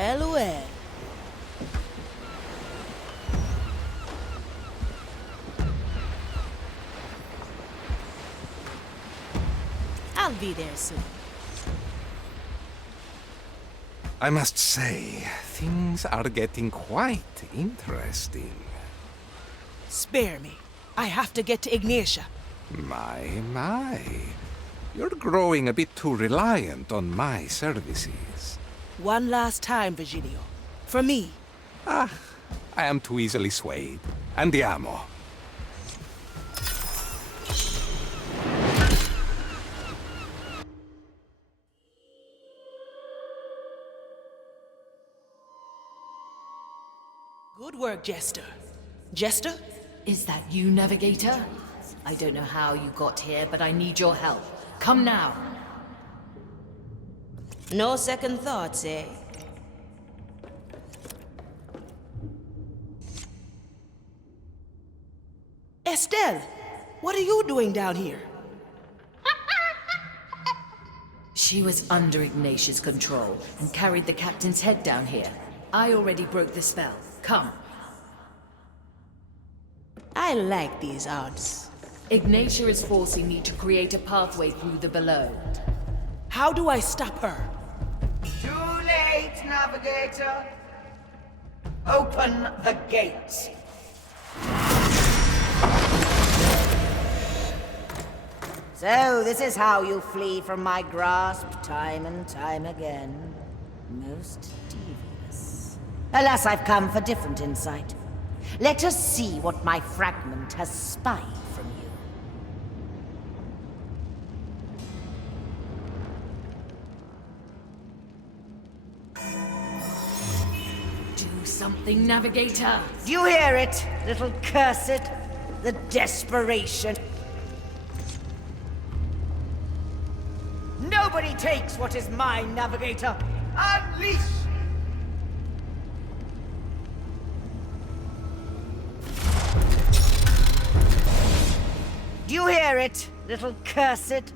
Well, well. I'll be there soon. I must say, things are getting quite interesting. Spare me. I have to get to Ignatia. My. You're growing a bit too reliant on my services. One last time, Virgilio. For me. I am too easily swayed. Andiamo. Good work, Jester. Jester? Is that you, Navigator? I don't know how you got here, but I need your help. Come now. No second thoughts, eh? Estelle, what are you doing down here? She was under Ignatius' control and carried the captain's head down here. I already broke the spell. Come. I like these odds. Ignatia is forcing me to create a pathway through the below. How do I stop her? Too late, Navigator. Open the gates. So, this is how you flee from my grasp time and time again. Most devious. Alas, I've come for different insight. Let us see what my fragment has spied from you. Do something, Navigator. Do you hear it, little cursed? The desperation. Nobody takes what is mine, Navigator. Unleash! Do you hear it, little cursed?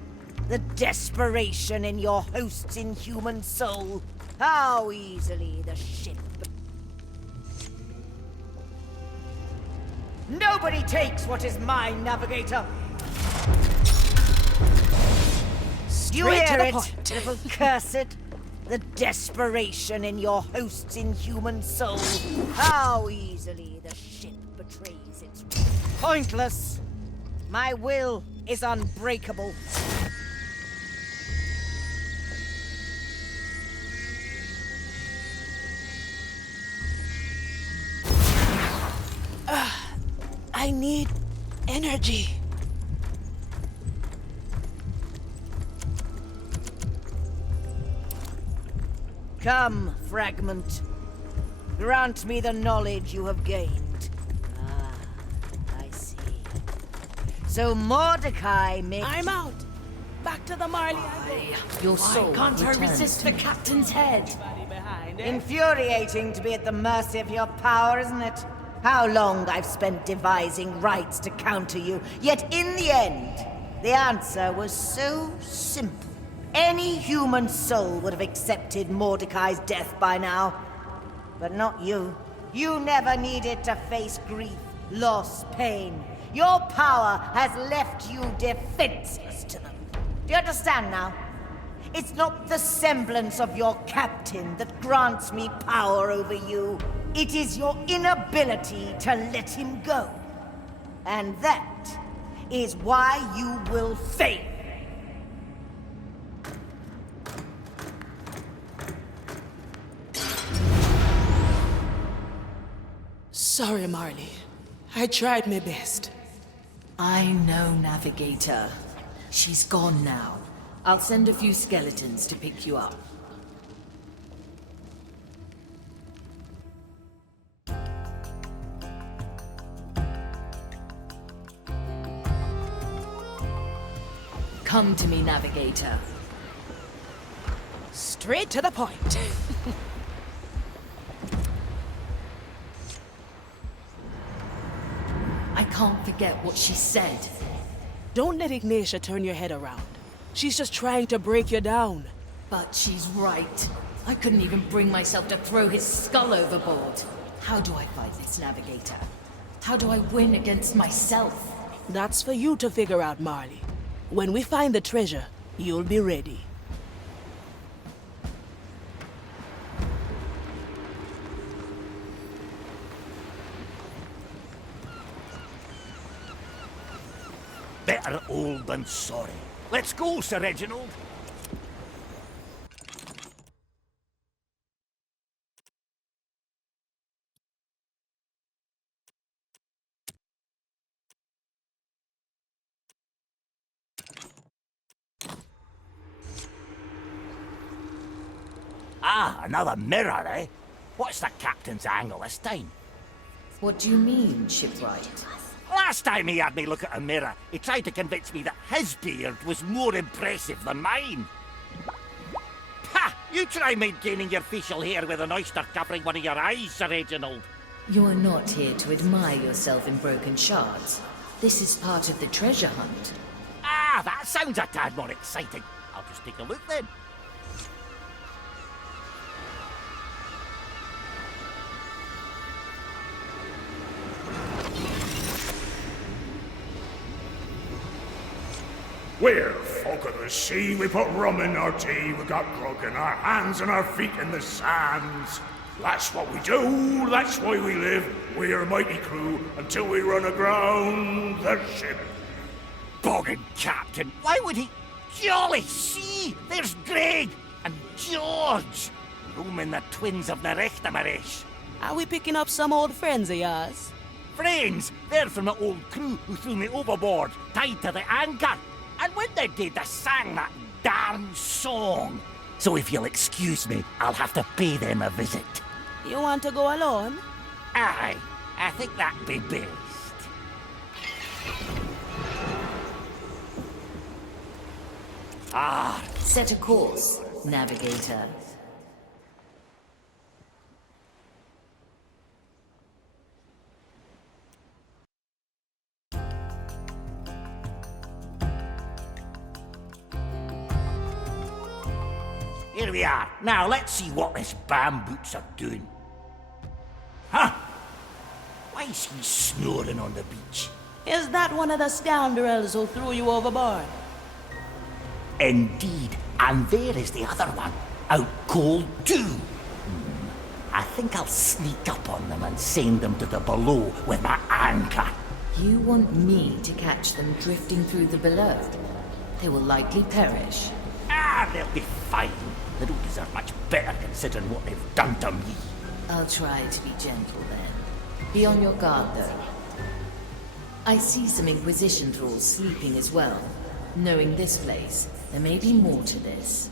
The desperation in your host's inhuman soul. How easily the ship... Nobody takes what is mine, Navigator. Do you hear it, little cursed? The desperation in your host's inhuman soul. How easily the ship betrays its... Pointless. My will is unbreakable. I need energy. Come, fragment. Grant me the knowledge you have gained. Ah, I see. So Mordecai makes... I'm out. Back to the Marley I go. Your soul can't I resist the captain's head? Infuriating to be at the mercy of your power, isn't it? How long I've spent devising rites to counter you, yet in the end, the answer was so simple. Any human soul would have accepted Mordecai's death by now. But not you. You never needed to face grief, loss, pain. Your power has left you defenseless to them. Do you understand now? It's not the semblance of your captain that grants me power over you. It is your inability to let him go. And that is why you will fail. Sorry, Marley. I tried my best. I know, Navigator. She's gone now. I'll send a few skeletons to pick you up. Come to me, Navigator. Straight to the point. I can't forget what she said. Don't let Ignatia turn your head around. She's just trying to break you down. But she's right. I couldn't even bring myself to throw his skull overboard. How do I fight this navigator? How do I win against myself? That's for you to figure out, Marley. When we find the treasure, you'll be ready. Better old than sorry. Let's go, Sir Reginald. Ah, another mirror, eh? What's the captain's angle this time? What do you mean, shipwright? Last time he had me look at a mirror, he tried to convince me that his beard was more impressive than mine. Ha! You try maintaining your facial hair with an oyster covering one of your eyes, Sir Reginald. You are not here to admire yourself in broken shards. This is part of the treasure hunt. Ah, that sounds a tad more exciting. I'll just take a look then. We're folk of the sea, we put rum in our tea, we got grog in our hands and our feet in the sands. That's what we do, that's why we live, we're a mighty crew, until we run aground the ship. Boggin' captain, why would he? Jolly see, there's Greg and George, roaming the twins of Nerechtamarish. Are we picking up some old friends of yours? Friends, they're from the old crew who threw me overboard, tied to the anchor. And when they did, they sang that darn song. So if you'll excuse me, I'll have to pay them a visit. You want to go alone? Aye, I think that'd be best. Ah, Set a course, navigator. here we are. Now let's see what this bamboots are doing. Huh? Why is he snoring on the beach? Is that one of the scoundrels who threw you overboard? Indeed, and there is the other one, out cold too. I think I'll sneak up on them and send them to the below with my anchor. You want me to catch them drifting through the below? They will likely perish. Ah, they'll be fine. They don't deserve much better considering what they've done to me. I'll try to be gentle then. Be on your guard though. I see some Inquisition thralls sleeping as well. Knowing this place, there may be more to this.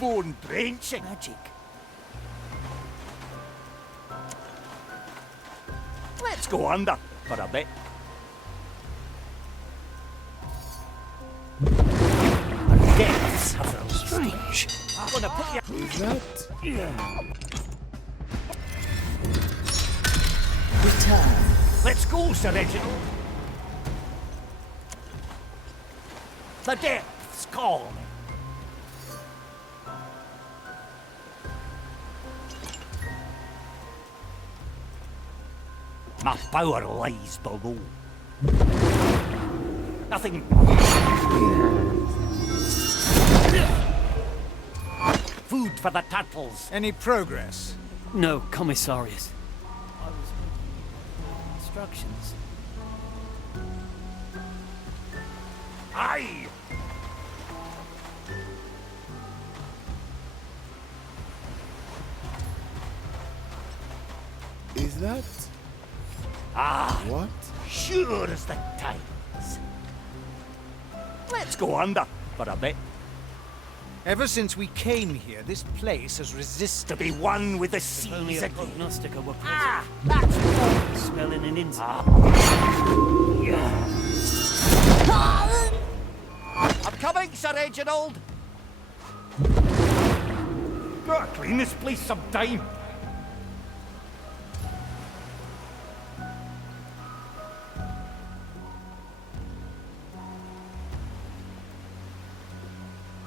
Bone drenching. Magic. Let's go under for a bit. The depths are so strange. I'm gonna put you. Who's that? Return. Let's go, Sir Reginald. The depths call me. My power lies below. Nothing. Food for the turtles. Any progress? No, Commissarius. I was instructions. Aye! Is that... Ah! what? Sure as the tides. Let's go under for a bit. Ever since we came here, this place has To resisted. be one with the If only seas a again. prognosticator were present. Ah, that's all. Smelling an insect. I'm coming, Sir Reginald. Gotta clean this place sometime.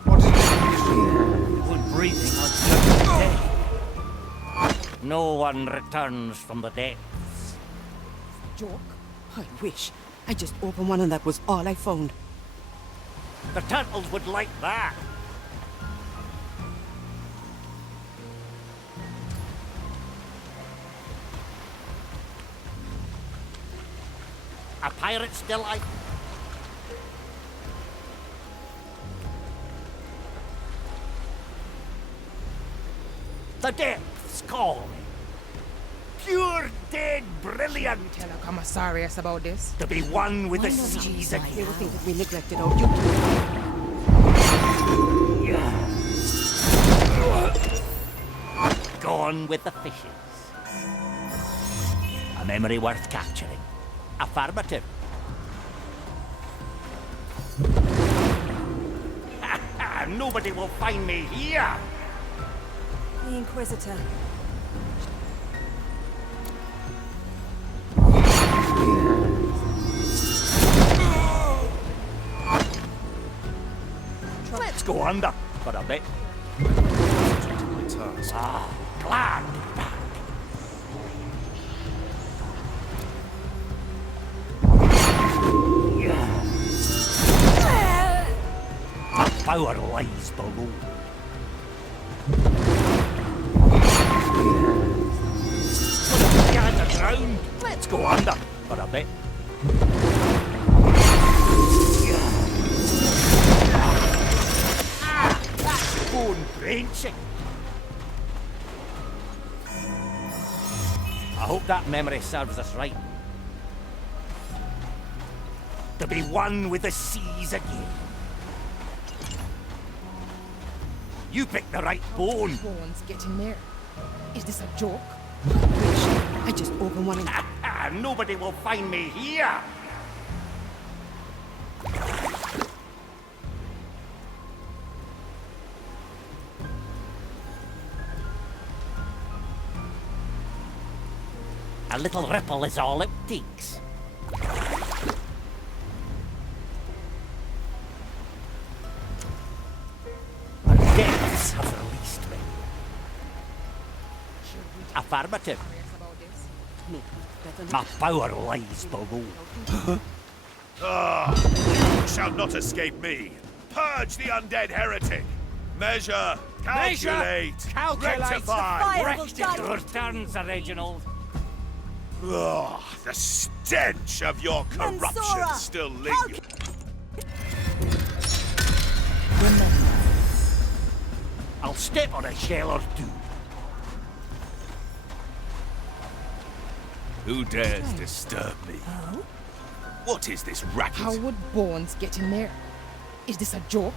What is it? One breathing, I'd judge them dead. No one returns from the depths. Joke? I wish. I just opened one and that was all I found. The turtles would like that. A pirate's delight. The depths call me. Pure dead brilliant. Tell a commissarius about this. To be one with the Why not seas outside? They again. would think that we neglected our duty. Gone with the fishes. A memory worth capturing. Affirmative. Nobody will find me here. The Inquisitor. Let's go under for a bit. My task. Glad to be back. My power lies below. Look at the ground. Let's go under for a bit. That's bone wrenching. I hope that memory serves us right. To be one with the seas again. You picked the right bone. Bones getting there. Is this a joke? I just opened one and Nobody will find me here. A little ripple is all it takes. The depths have released me. Affirmative. About this? no. Better My not. power lies below. You shall not escape me. Purge the undead heretic. Measure, calculate, calculate. rectify. Fire will guide Your turn, Sir Reginald. Ugh, the stench of your corruption Mensura, still lingers. I'll step on a shell or two. Who dares disturb me? What is this racket? How would Bones get in there? Is this a joke?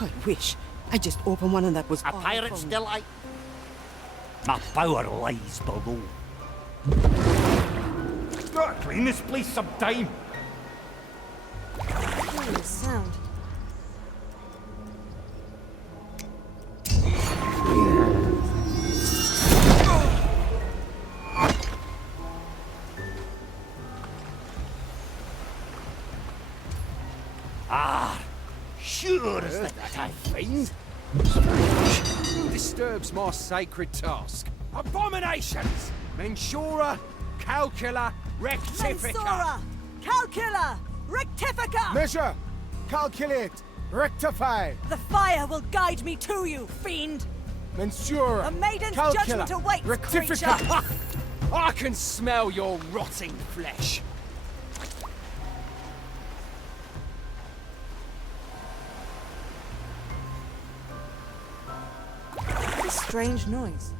I wish. I just opened one and that was A all I pirate's found. delight. My power lies below. Gotta clean this place sometime. Curious sound. Sure as the time. Fiend? Who disturbs my sacred task? Abominations! Mensura, calcula, rectifica. Calcula! Rectifica! Measure, calculate, rectify, The fire will guide me to you, fiend! mensura, The maiden's calcula, judgment awaits, rectifica. creature! I can smell your rotting flesh. A strange noise.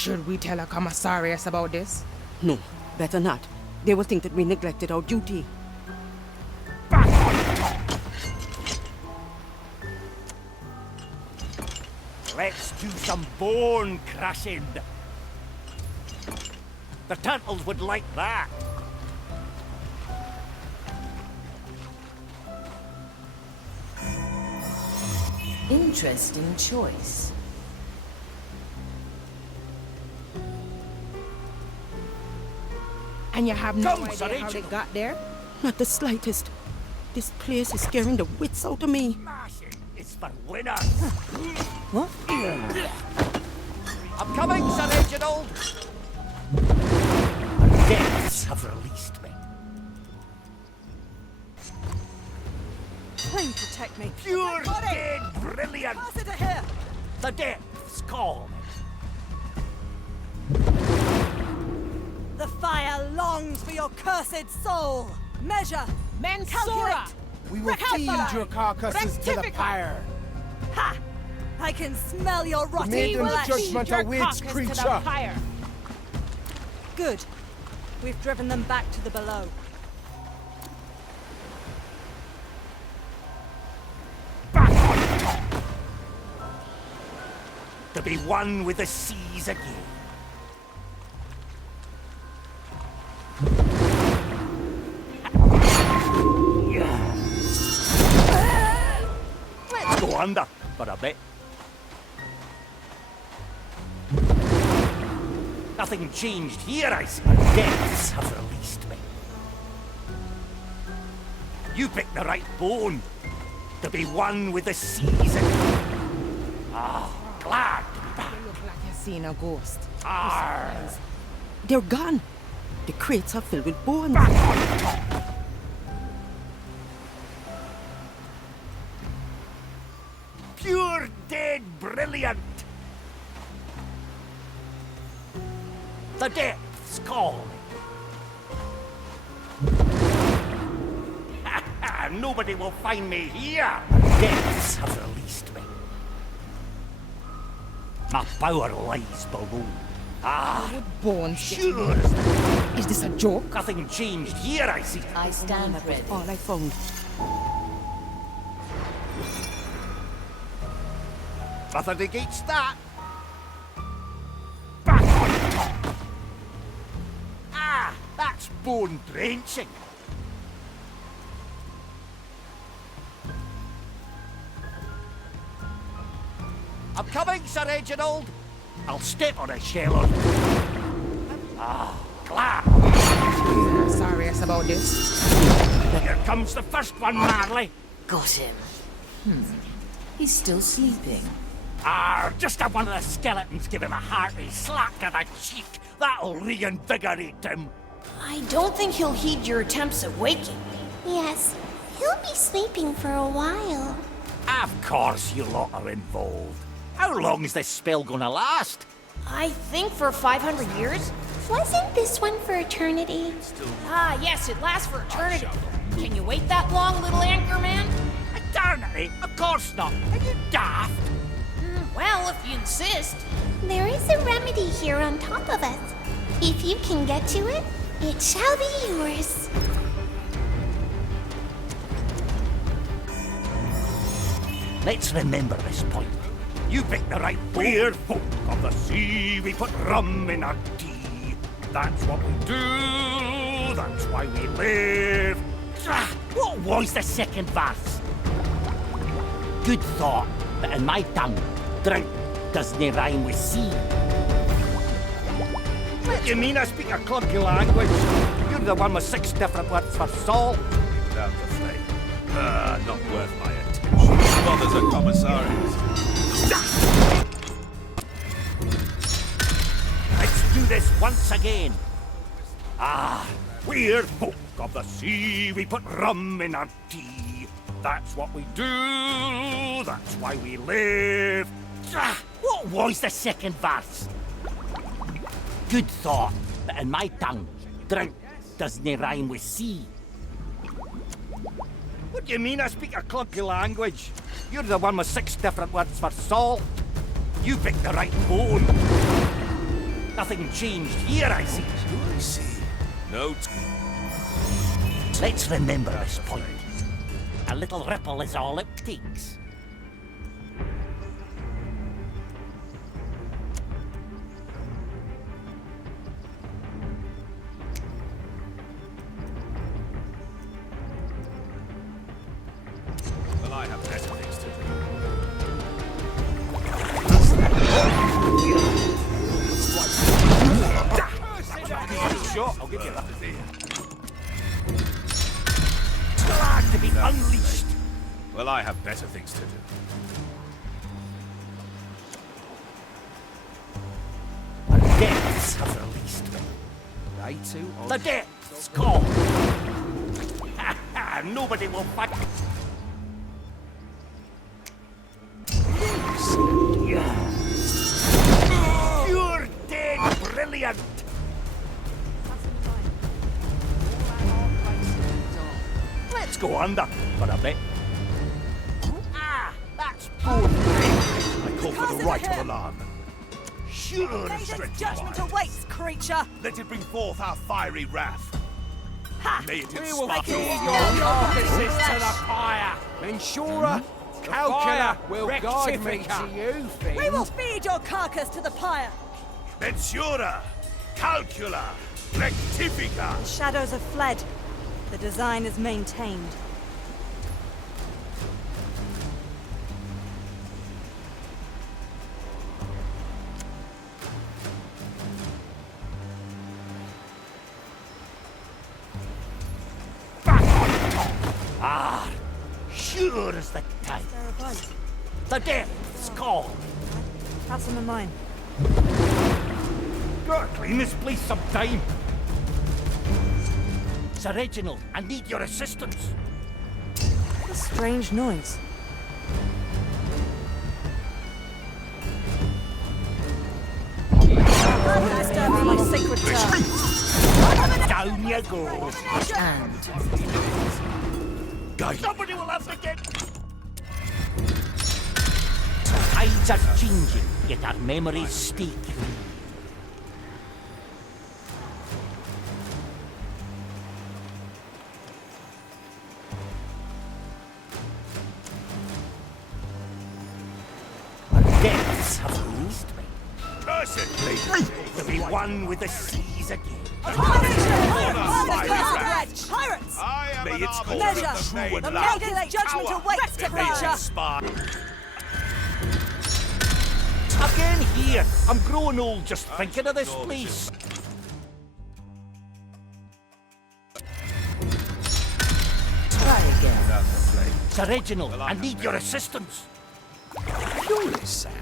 Should we tell our commissarius about this? No, better not. They will think that we neglected our duty. Let's do some bone crushing. The turtles would like that. Interesting choice. And you have no Come, idea Sir how they Reginald. got there? Not the slightest. This place is scaring the wits out of me. Smashing is for winners. What? I'm coming, Sir Reginald. The depths have released me. Please protect me. Pure dead brilliant. Pass it to here. The depths call me. The fire longs for your cursed soul. Measure. Men Calculate. We will feed your carcasses to the Rectifica. fire. Ha! I can smell your The rotting maiden's flesh. judgment awaits, creature. Good. We've driven them back to the below. To be one with the seas again. Let's go under for a bit. Nothing changed here, I see. The depths have released me. You picked the right bone. To be one with the seas again. Ah, glad to be back. You look like you've seen a ghost. Arr. They're gone. The crates are filled with bones. Pure dead brilliant. The depths call me. Nobody will find me here. Depths have released me. My power lies below. Ah, Bones. sure. Is this a joke? Nothing changed here, I see. I stand That was ready. all I found. Nothing against that. Ah, that's bone drenching. I'm coming, Sir Reginald. I'll step on a shell or two. Ah, glad. Commissarius about this? Here comes the first one, Marley. Got him. He's still sleeping. Ah, just have one of the skeletons give him a hearty slap to the cheek. That'll reinvigorate him. I don't think he'll heed your attempts at waking me. Yes, he'll be sleeping for a while. Of course you lot are involved. How long's this spell gonna last? I think for 500 years. Wasn't this one for eternity? Ah, yes, it lasts for eternity. Can you wait that long, little anchor man? Eternity? Of course not. Are you daft? Well, if you insist. There is a remedy here on top of us. If you can get to it, it shall be yours. Let's remember this point. You picked the right weird folk of the sea. We put rum in our tea. That's what we do. That's why we live. Ah, what was the second verse? Good thought, but in my tongue, drink doesn't rhyme with sea. What do you mean I speak a clunky language? You're the one with 6 different words for salt. Down the thing. Not worth my attention. Bothers a commissarius. Let's do this once again. Ah, we're folk of the sea. We put rum in our tea. That's what we do. That's why we live. Ah, what was the second verse? Good thought, but in my tongue, drink doesn't rhyme with sea. What do you mean I speak a clunky language? You're the one with 6 different words for salt. You picked the right bone. Nothing changed here, I see. I see. No. Let's remember this point. A little ripple is all it takes. Well, I have better things to do. Sure, I'll give you that. Glad to be unleashed. Well, I have better things to do. The depths have released me. They too. The depths call. Nobody will fight. You're dead brilliant. Let's go under for a bit. Ah, that's bold. I call for the right of alarm. Sure, Nation's judgment awaits, creature! Let it bring forth our fiery wrath. Ha! May it We will inspire feed your your carcasses to the fire. Mensura, calcula will guide me to you, Finn. We will feed your carcass to the pyre! Mensura, calcula, rectifica. The shadows have fled. The design is maintained. back on top. Ah, sure as the time. Thereabouts. The depths call. Pass on the mine. Gotta clean this place sometime. Sir Reginald, I need your assistance. A strange noise. Don't disturb my sacred turf. Down you go. And Somebody will have to get... Tides are changing, yet our memories stay true. The depths have released me. Curse it, lady. To be one with the seas again. Pirates! I am May an its arbiter Measure! of the main The land. Maiden's judgment awaits, May it creature! inspire. Again here. I'm growing old just thinking of this place. try again. Sir Reginald, I need your assistance. Curious sound.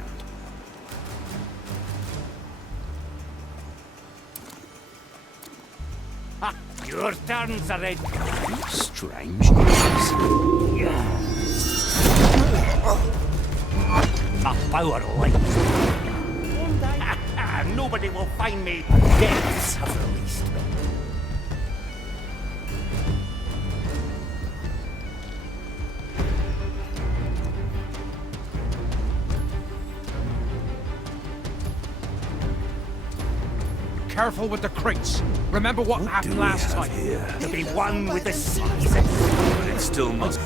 Ha! Your turn, Sir Reginald. Strange noise. My power lights. Nobody will find me. Depths have released me. Careful with the crates. Remember what happened last time. To be one with the seas. But it still must.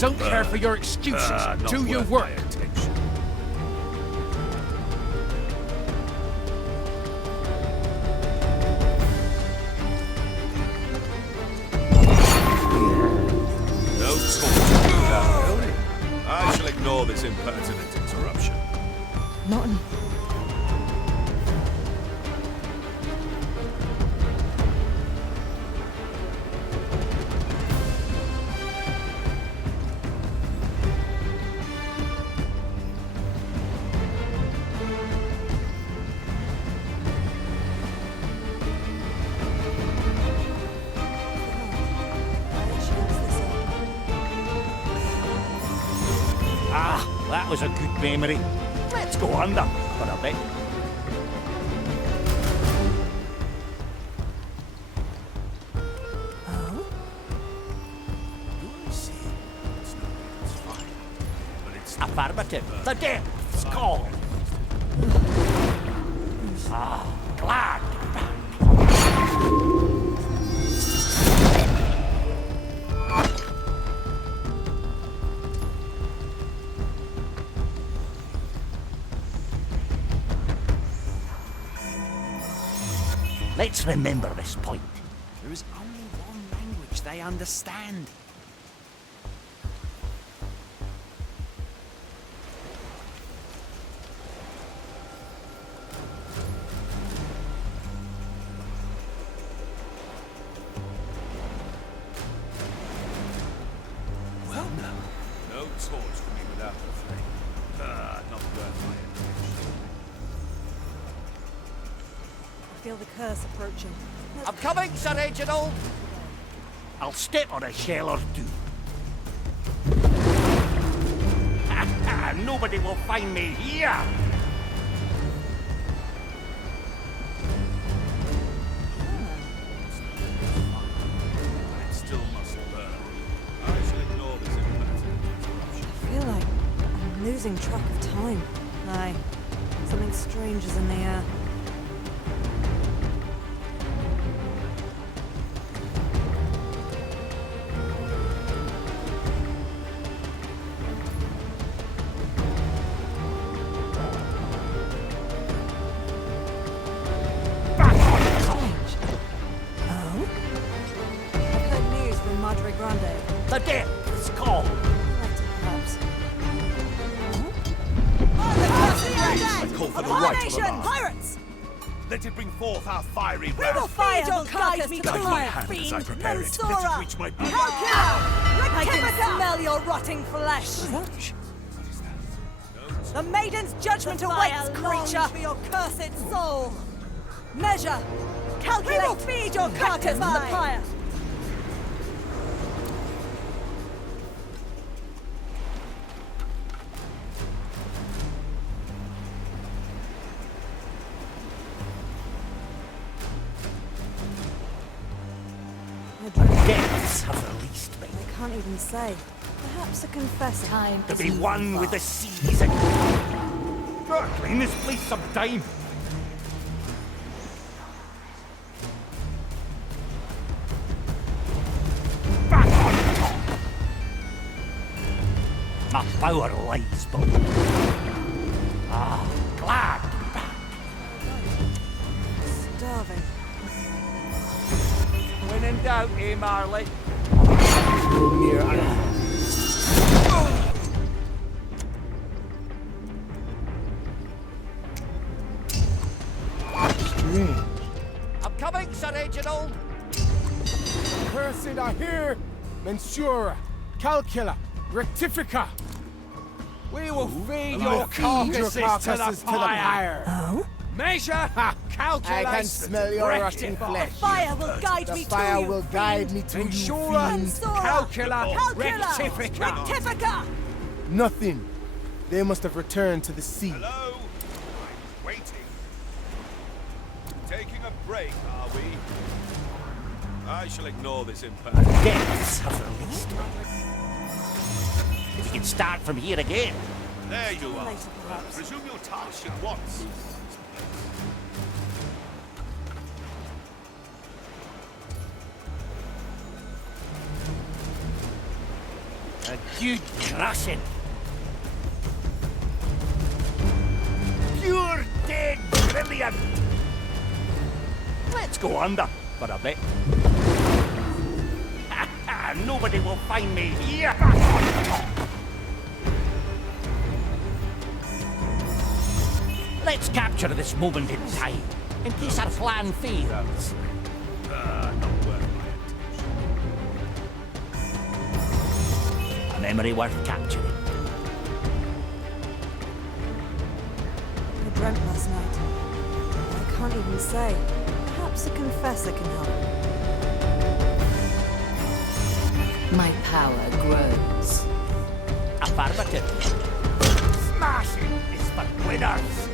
Don't care for your excuses. Not Do your worth work. my attention. No talk to me that way. I shall ignore this impertinent interruption. Nothing. Ah, that was a good memory. Let's go under for a bit. Affirmative. The depths call. Ah, glad. Let's remember this point. There is only one language they understand. Well, no. No torch for me without the flame. Not worth my attention. I feel the curse approaching. I'm coming, Sir Reginald. I'll step on a shell or two. Nobody will find me here. It still must burn. I shall ignore this impertinent interruption. I feel like I'm losing track of time. Aye, something strange is in the air. The death's call. Perhaps. I call for the right of alarm. Pirates! Let it bring forth our fiery We will wrath. fire your carcass to the Guide my fire, hand as I fiend! prepare it. Let Mensura! it reach my beak. I can smell your rotting flesh! The maiden's judgment awaits, creature! For your cursed soul! Measure! Calculate! We will feed your carcass to the pyre! Deaths have released me. I can't even say. Perhaps a confessor. Time To is be moving one with the fast. seas and... Gotta clean this place sometime. Back on top. My power lies below. Ah, glad to be back. Starving. When in doubt, eh, Marley? I'm coming, Sir Reginald. Cursed are here. Mensura, Calcula, Rectifica. We will feed We'll your feed your carcasses to the pyre. Oh? Measure, calculate. I can smell your rotting flesh. Fire will guide The me to fire you, will guide me to you, Ensure, fiend. calcula, rectifica. Rectifica! Nothing. They must have returned to the sea. Hello? I'm waiting. Taking a break, are we? I shall ignore this impertinence. Deaths have released me. We can start from here again. There you are. Later, perhaps. Resume your task at once. A good crushing. Pure dead brilliant. Let's go under for a bit. Nobody will find me here. Back on top. Let's capture this moment in time, in case our plan fails. Not worth my attention. A memory worth capturing. I dreamt last night. I can't even say. Perhaps a confessor can help. My power grows. Affirmative. Smashing is for winners.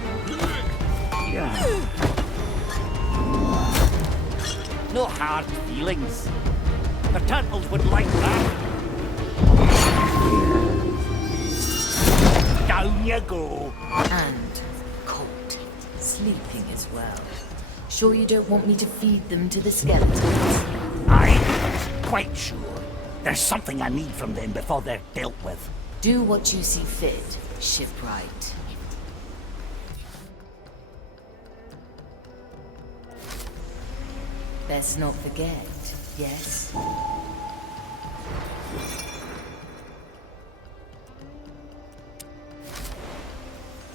No hard feelings. The turtles would like that. Down you go. And cold, sleep sleeping as well. Sure you don't want me to feed them to the skeletons? I'm quite sure. There's something I need from them before they're dealt with. Do what you see fit, shipwright. Best not forget, yes?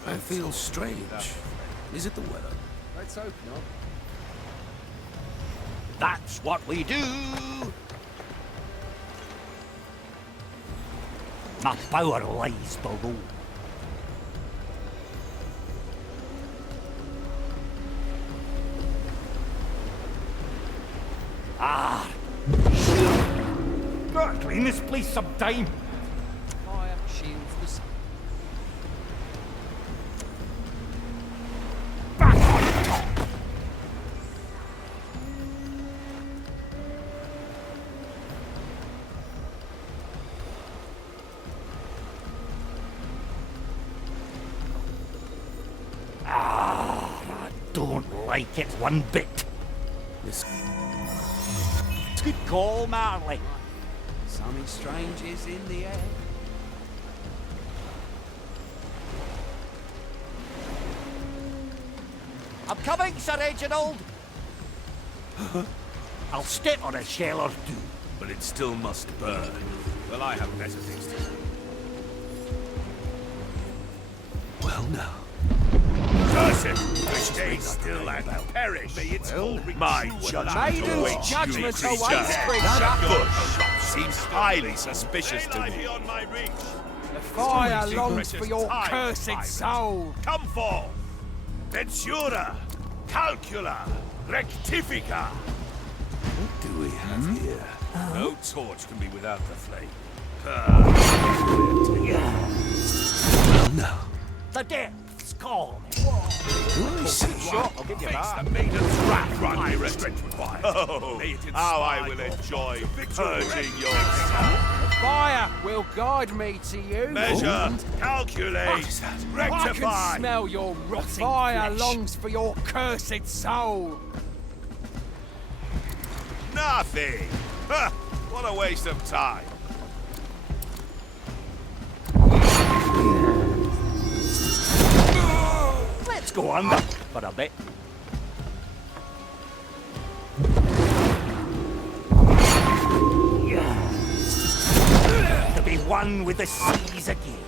I feel strange. Is it the weather? Let's hope not. That's what we do! My power lies below. Ah, sure. Gotta clean this place sometime. Fire shields the sun. Back on top. Ah, I don't like it one bit. This Good call, Marley. Something strange is in the air. I'm coming, Sir Reginald. I'll step on a shell or two. but it still must burn. Well, I have better things to do. Well, now. Curse it! Stay still and perish. May its whole my judgment awaits you, creature. That bush seems highly suspicious to me. The fire longs for your cursed soul. Come forth! Vensura! Calcula! Rectifica! What do we have here? No torch can be without the flame. Well, now. The depths call. I see. Sure, I'll give you that. The maiden's wrath run irrestricted fire. Oh, how I will enjoy purging your soul. The fire will guide me to you. Measure, calculate, rectify. I can smell your rotting fire flesh. Longs for your cursed soul. Nothing. Huh, what a waste of time. Let's go under for a bit. To be one with the seas again.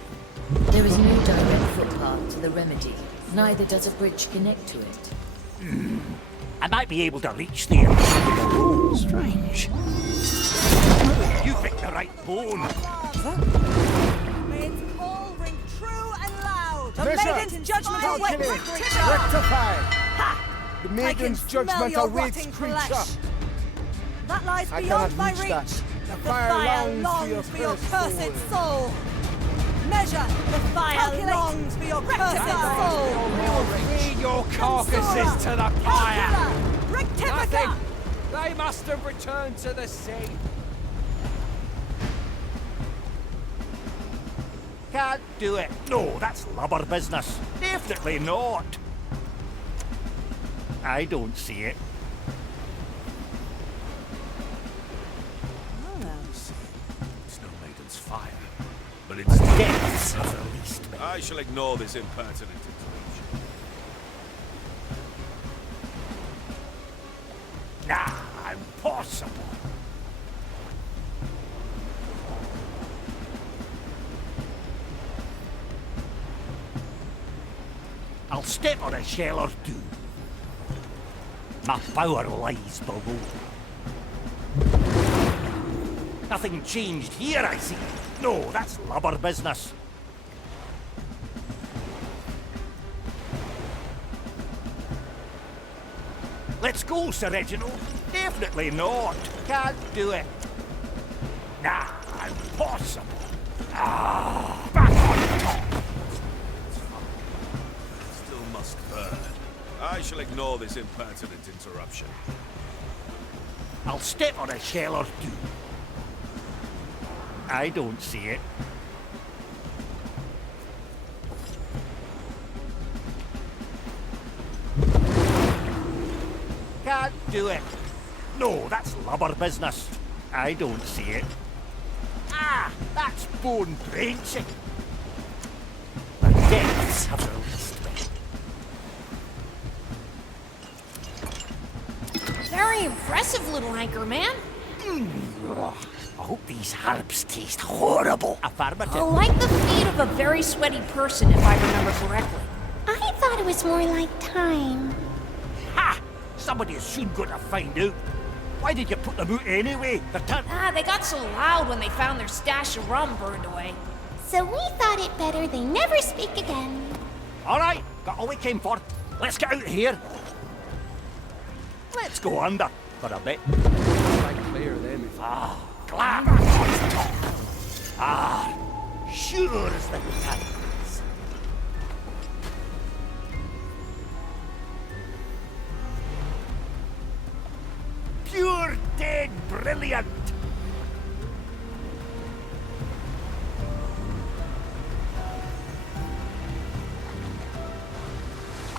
There is no direct footpath to the remedy. Neither does a bridge connect to it. I might be able to reach there with a rope. Strange. You picked the right bone. May its call ring true and loud. The Measure, maiden's judgment awaits calculate, creature. rectify. Ha! The maiden's judgment awaits, creature. That lies I beyond cannot my reach reach. that. The fire longs for your cursed soul. Measure. The fire longs for your cursed soul. We will feed your carcasses to the fire. Rectifica. Nothing. They must have returned to the sea. Can't do it. No, that's lubber business. Definitely not. I don't see it. It's no maiden's fire, but it's Depths of the least. I shall ignore this impertinent interruption. Nah, impossible. I'll step on a shell or two. My power lies below. Nothing changed here, I see. No, that's lubber business. Let's go, Sir Reginald. Definitely not. Can't do it. Nah, impossible. Ah, back on top. Still must burn. I shall ignore this impertinent interruption. I'll step on a shell or two. I don't see it. do it. No, that's lubber business. I don't see it. Ah, that's bone drenching. The depths have released me. Very impressive, little anchor man. I hope these herbs taste horrible. Affirmative. Like the feet of a very sweaty person, if I remember correctly. I thought it was more like time. Ha! Somebody is soon going to find out. Why did you put them out anyway? They got so loud when they found their stash of rum burned away. So we thought it better they never speak again. All right, got all we came for. Let's get out of here. Let's go under for a bit. Clear them if Glamour on top. Sure as the times. Pure dead brilliant.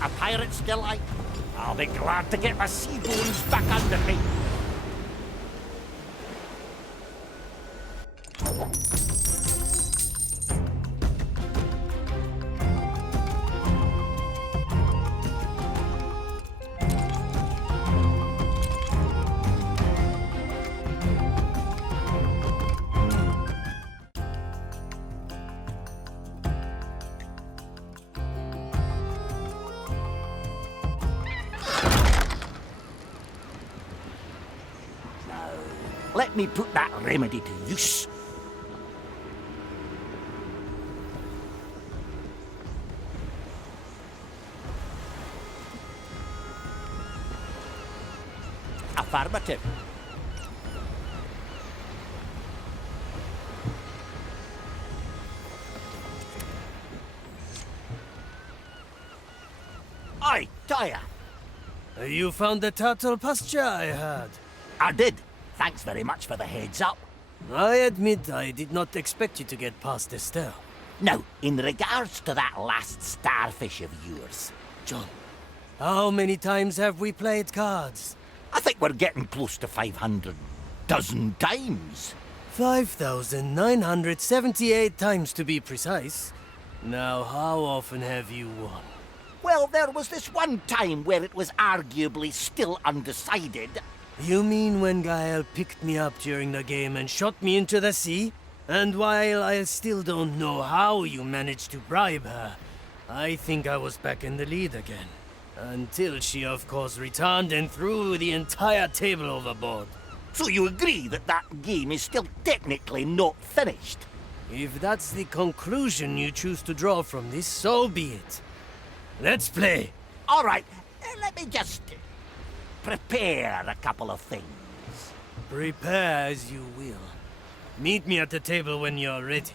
A pirate's delight. I'll be glad to get my sea bones back under me. Let me put that remedy to use. Affirmative. Aye, Taya. You found the turtle pasture I had? I did. Thanks very much for the heads up. I admit I did not expect you to get past Estelle. Now, in regards to that last starfish of yours... John, how many times have we played cards? I think we're getting close to 500 dozen times. 5,978 times to be precise. Now, how often have you won? Well, there was this one time where it was arguably still undecided. You mean when Gael picked me up during the game and shot me into the sea? And while I still don't know how you managed to bribe her, I think I was back in the lead again. Until she, of course, returned and threw the entire table overboard. So you agree that that game is still technically not finished? If that's the conclusion you choose to draw from this, so be it. Let's play. All right, let me just prepare a couple of things. Prepare as you will. Meet me at the table when you're ready.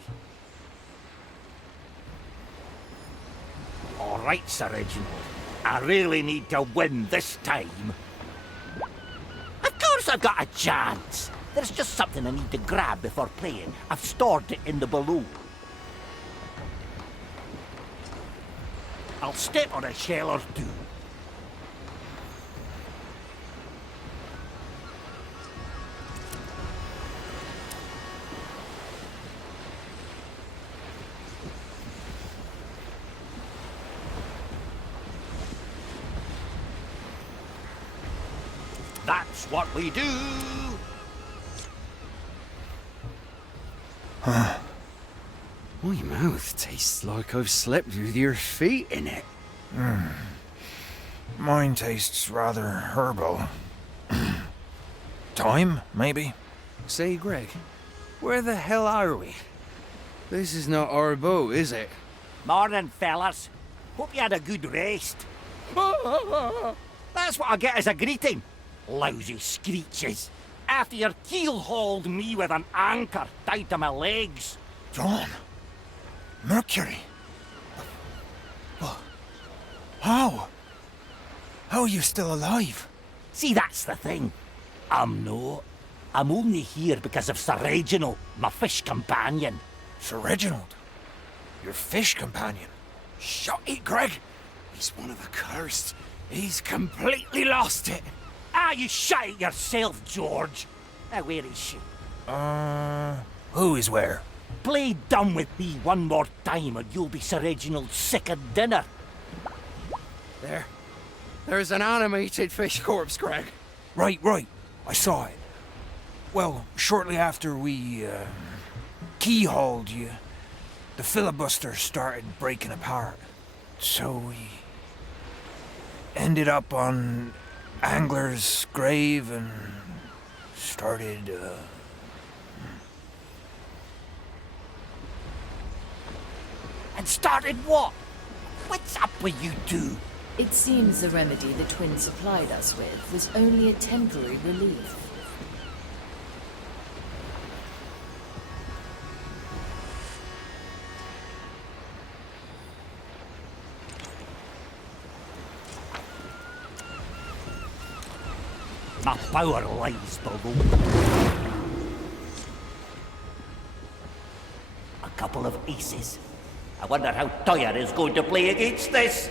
All right, Sir Reginald. I really need to win this time. Of course I've got a chance. There's just something I need to grab before playing. I've stored it in the below. I'll step on a shell or two. That's what we do! My mouth tastes like I've slept with your feet in it. Mine tastes rather herbal. Thyme, maybe? Say, Greg, where the hell are we? This is not our boat, is it? Morning, fellas. Hope you had a good rest. That's what I get as a greeting. Lousy screeches. After your keel-hauled me with an anchor tied to my legs. John. Mercury. How? How are you still alive? See, that's the thing. I'm not. I'm only here because of Sir Reginald, my fish companion. Sir Reginald? Your fish companion? Shut it, Greg. He's one of the cursed. He's completely lost it. Ah, you shut it yourself, George. Now, where is she? Who is where? Play dumb with me one more time and you'll be Sir Reginald's second dinner. There's an animated fish corpse, Greg. Right. I saw it. Well, shortly after we, keyhauled you, the filibuster started breaking apart. So we ended up on Angler's grave and started, And started what? What's up with you two? It seems the remedy the twins supplied us with was only a temporary relief. My power lies below. A couple of aces. I wonder how Toyar is going to play against this.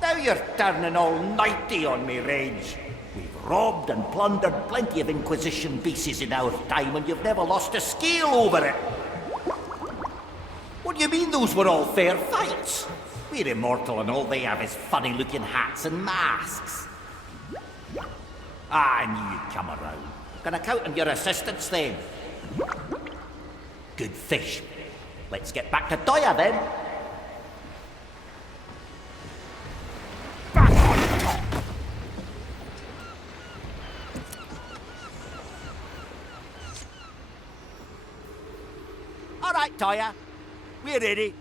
Now you're turning all nighty on me, Reg. We've robbed and plundered plenty of Inquisition bases in our time, and you've never lost a scale over it. What do you mean those were all fair fights? We're immortal and all they have is funny-looking hats and masks. I knew you'd come around. Can I count on your assistance then? Good fish. Let's get back to Toya then. Back on top! All right, Toya. We're ready.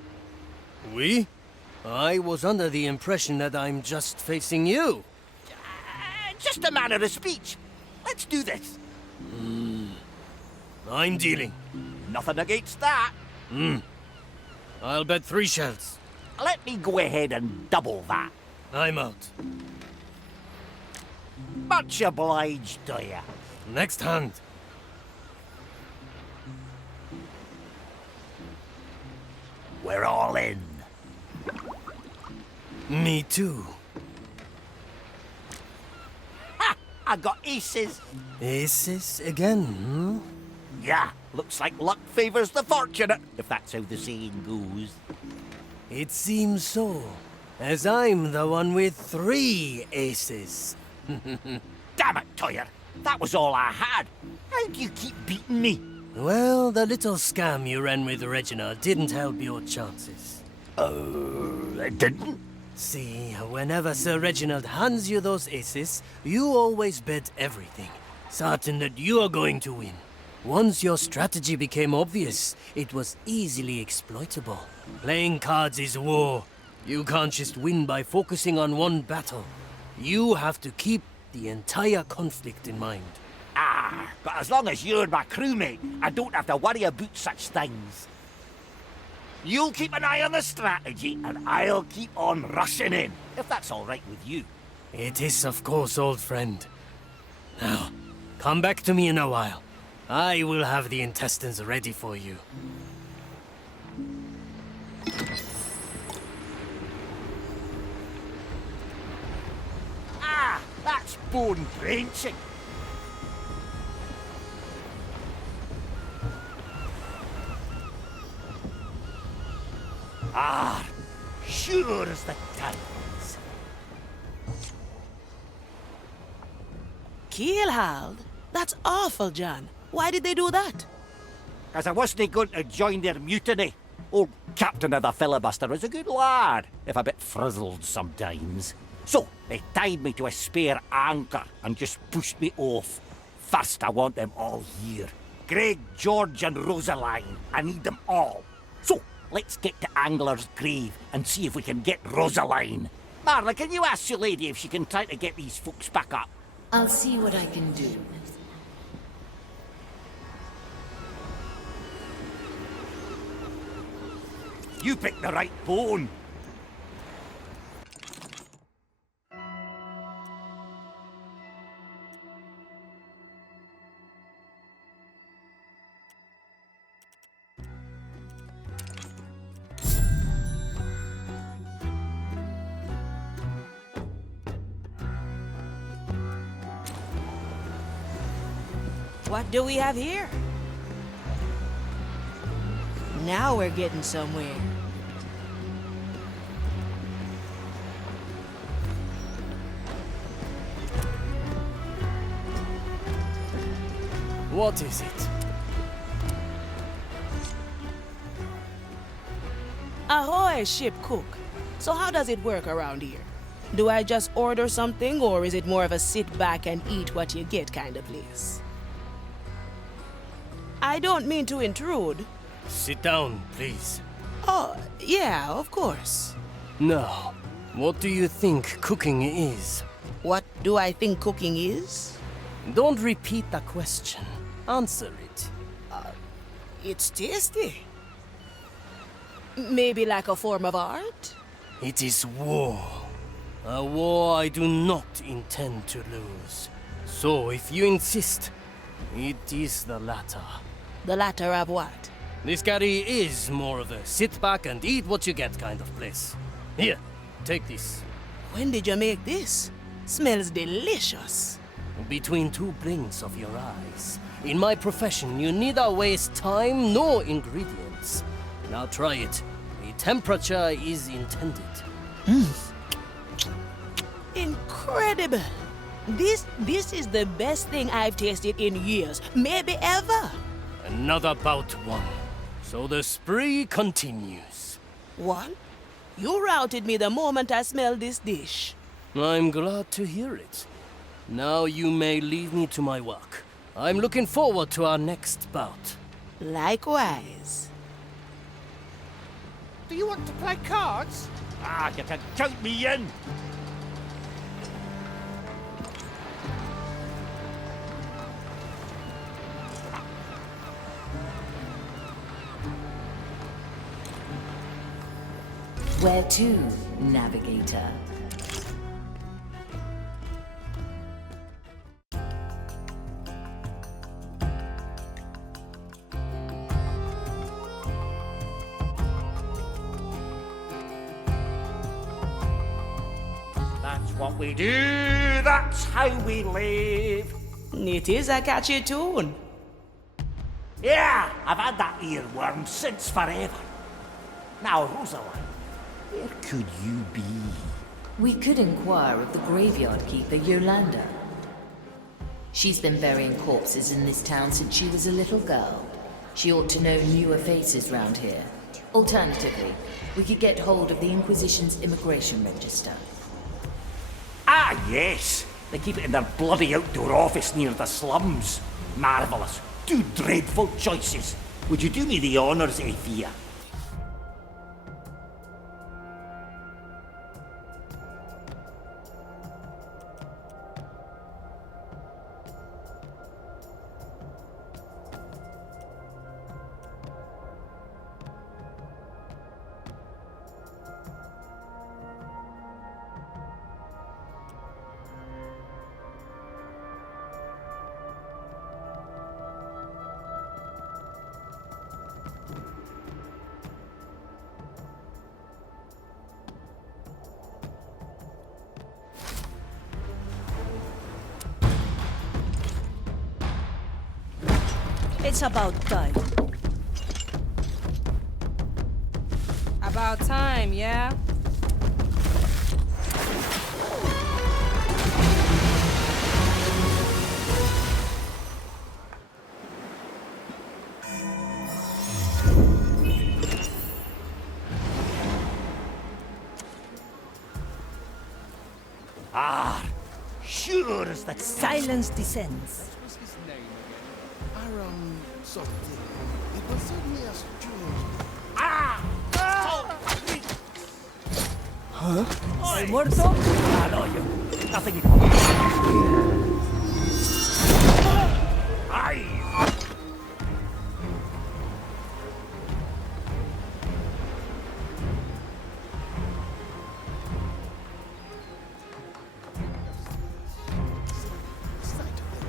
We? I was under the impression that I'm just facing you. Just a manner of speech. Let's do this. I'm dealing. Nothing against that. I'll bet 3 shells. Let me go ahead and double that. I'm out. Much obliged to you. Next hand. We're all in. Me too. Ha! I got aces. Aces again, Yeah, looks like luck favors the fortunate, if that's how the saying goes. It seems so, as I'm the one with 3 aces. Damn it, Toyer. That was all I had. How do you keep beating me? Well, the little scam you ran with Reginald didn't help your chances. It didn't? See, whenever Sir Reginald hands you those aces, you always bet everything, certain that you are going to win. Once your strategy became obvious, it was easily exploitable. Playing cards is war. You can't just win by focusing on one battle. You have to keep the entire conflict in mind. Ah, but as long as you're my crewmate, I don't have to worry about such things. You'll keep an eye on the strategy, and I'll keep on rushing in, if that's all right with you. It is, of course, old friend. Now, come back to me in a while. I will have the intestines ready for you. Ah, that's bone-drenching. Ah, sure as the times. Keelhauled? That's awful, John. Why did they do that? As I wasn't going to join their mutiny. Old captain of the filibuster was a good lad, if a bit frizzled sometimes. So, they tied me to a spare anchor and just pushed me off. First, I want them all here. Greg, George and Rosaline. I need them all. So, let's get to Angler's grave and see if we can get Rosaline. Marla, can you ask your lady if she can try to get these folks back up? I'll see what I can do. You picked the right bone. What do we have here? Now we're getting somewhere. What is it? Ahoy, ship cook. So how does it work around here? Do I just order something, or is it more of a sit back and eat what you get kind of place? I don't mean to intrude. Sit down, please. Oh, yeah, of course. Now, what do you think cooking is? What do I think cooking is? Don't repeat the question. Answer it. It's tasty. Maybe like a form of art? It is war. A war I do not intend to lose. So, if you insist, it is the latter. The latter of what? This curry is more of a sit back and eat what you get kind of place. Here, take this. When did you make this? Smells delicious. Between two blinks of your eyes. In my profession, you neither waste time nor ingredients. Now try it. The temperature is intended. Incredible! This is the best thing I've tasted in years, maybe ever. Another bout won. So the spree continues. What? You routed me the moment I smelled this dish. I'm glad to hear it. Now you may leave me to my work. I'm looking forward to our next bout. Likewise. Do you want to play cards? Ah, you can count me in. Where to, navigator? That's what we do, that's how we live. It is a catchy tune. Yeah, I've had that earworm since forever. Now, Rosalind, where could you be? We could inquire of the graveyard keeper, Yolanda. She's been burying corpses in this town since she was a little girl. She ought to know newer faces round here. Alternatively, we could get hold of the Inquisition's immigration register. Ah, yes. They keep it in their bloody outdoor office near the slums. Marvellous. Two dreadful choices. Would you do me the honours, Ephia? It's about time. About time, yeah? Ah, sure as the silence descends. Something. It was certainly a strange. Ah! Huh? El muerto? Ah, no, you. Nothing. Aye!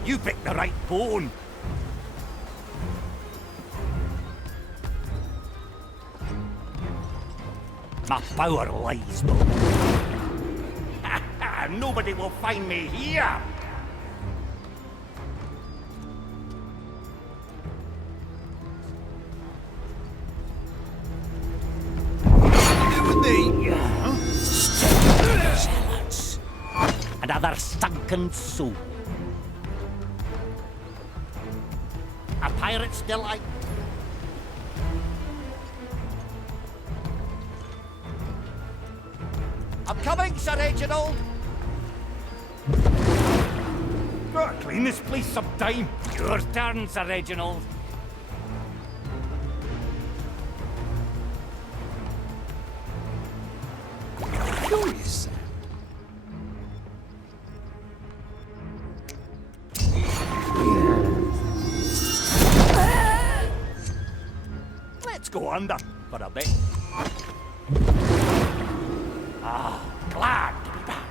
You picked the right bone. My power lies below. Nobody will find me here. their sunken soul. A pirate's delight. I'm coming, Sir Reginald. Gotta clean this place sometime. Your turn, Sir Reginald. Curious. Let's go under for a bit. Ah, glad to be back.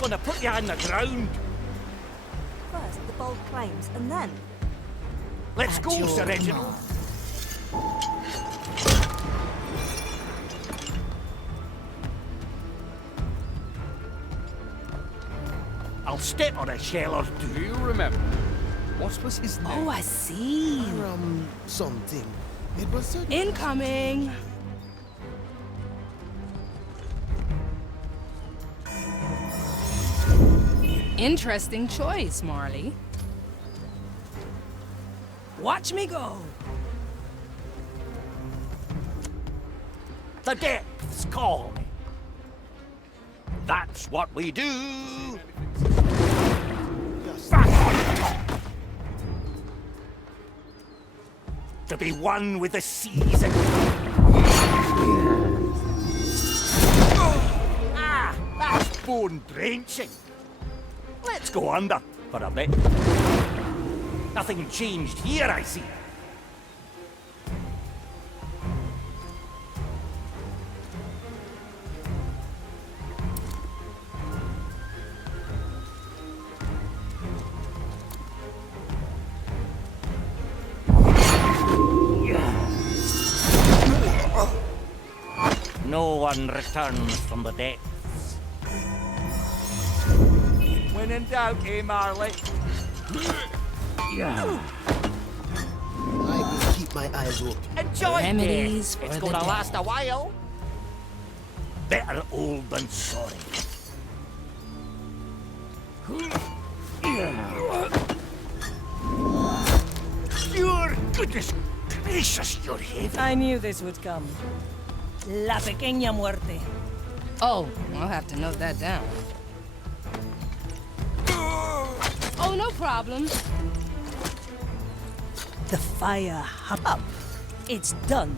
Gonna put you on the ground. First, the bold claims, and then... Let's go, Sir Reginald. I'll step on a shell or two. Do you remember? What was his name? Oh, I see. Something. It was Incoming. Interesting choice, Marley. Watch me go. The depths call me. That's what we do. Back on top. To be one with the seas and... Ah, that's bone drenching. Let's go under for a bit. Nothing changed here, I see. No one returns from the depths. When in doubt, eh, Marley? I will keep my eyes open. Enjoy Remedies it. for It's the gonna dead. last a while. Better old than sorry. Your goodness gracious, you're heavy. I knew this would come. La pequeña muerte. Oh, I'll have to note that down. Oh, no problem. The fire up. It's done.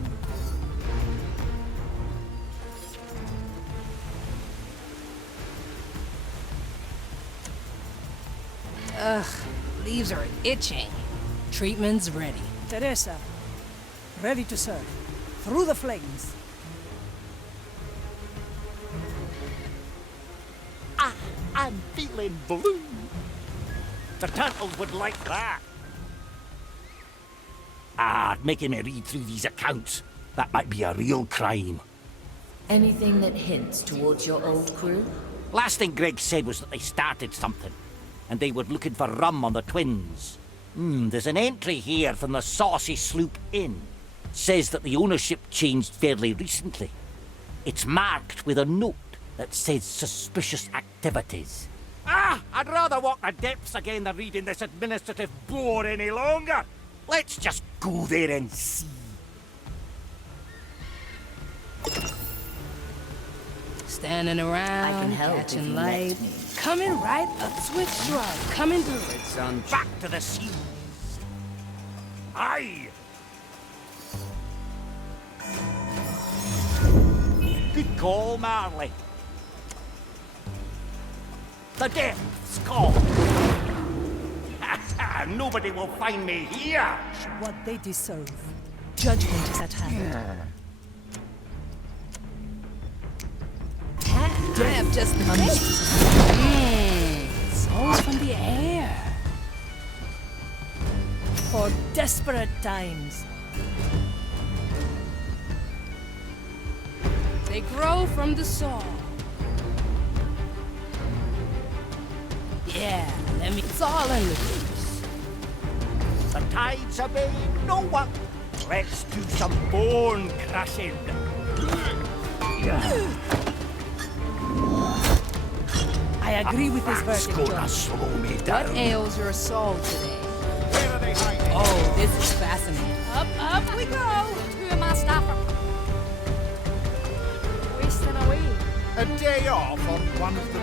Ugh, leaves are itching. Treatment's ready. Teresa, ready to serve. Through the flames. Ah, I'm feeling blue. The turtles would like that. Ah, making me read through these accounts. That might be a real crime. Anything that hints towards your old crew? Last thing Greg said was that they started something, and they were looking for rum on the twins. There's an entry here from the Saucy Sloop Inn. Says that the ownership changed fairly recently. It's marked with a note that says suspicious activities. Ah, I'd rather walk the depths again than reading this administrative bore any longer. Let's just go there and see. Standing around, I can help if catching you light. let me. Coming right up, switch drive, coming through. It's on back to the sea. Aye. Good call, Marley. The depths call. Nobody will find me here. What they deserve. Judgment is at hand. I have just the souls from the air. For desperate times. They grow from the soul. Yeah, let me... It's all in the roots. The tides obey no one. Let's do some bone crushing. I agree with this verdict, Gonna John. slow me down. What ails your soul today? Where are they hiding? Oh, this is fascinating. Up we go! Who am I stopping? Wasting away. A day off on one of the...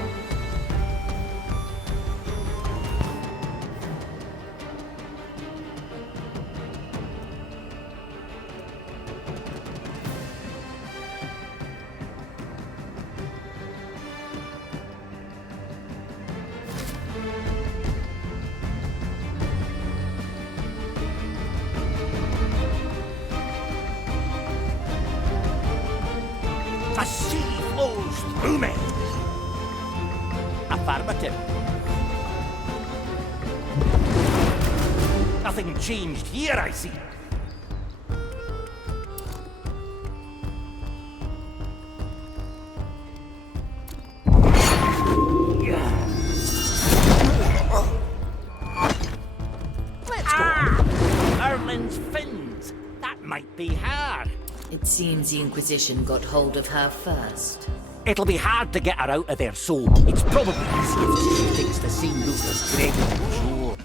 The sea flows through me. Affirmative. Nothing changed here, I see. Let's go. Erlin's fins. That might be her. It seems the Inquisition got hold of her first. It'll be hard to get her out of there, so it's probably easiest if she takes the same route as Greg and Joe.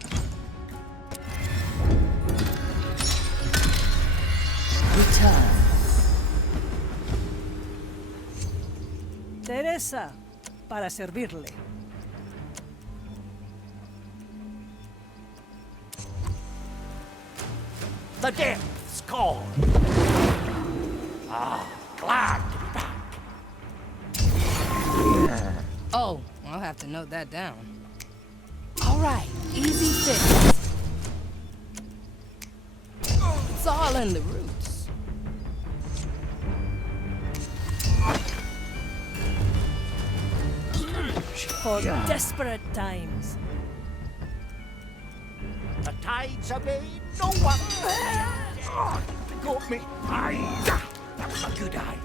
Return. Teresa, para servirle. The depths call. Ah, glad to be back. Oh, I'll have to note that down. All right, easy fix. It's all in the roots. For desperate times. The tides obey no one. Oh, got me. Aye, that was a good eye.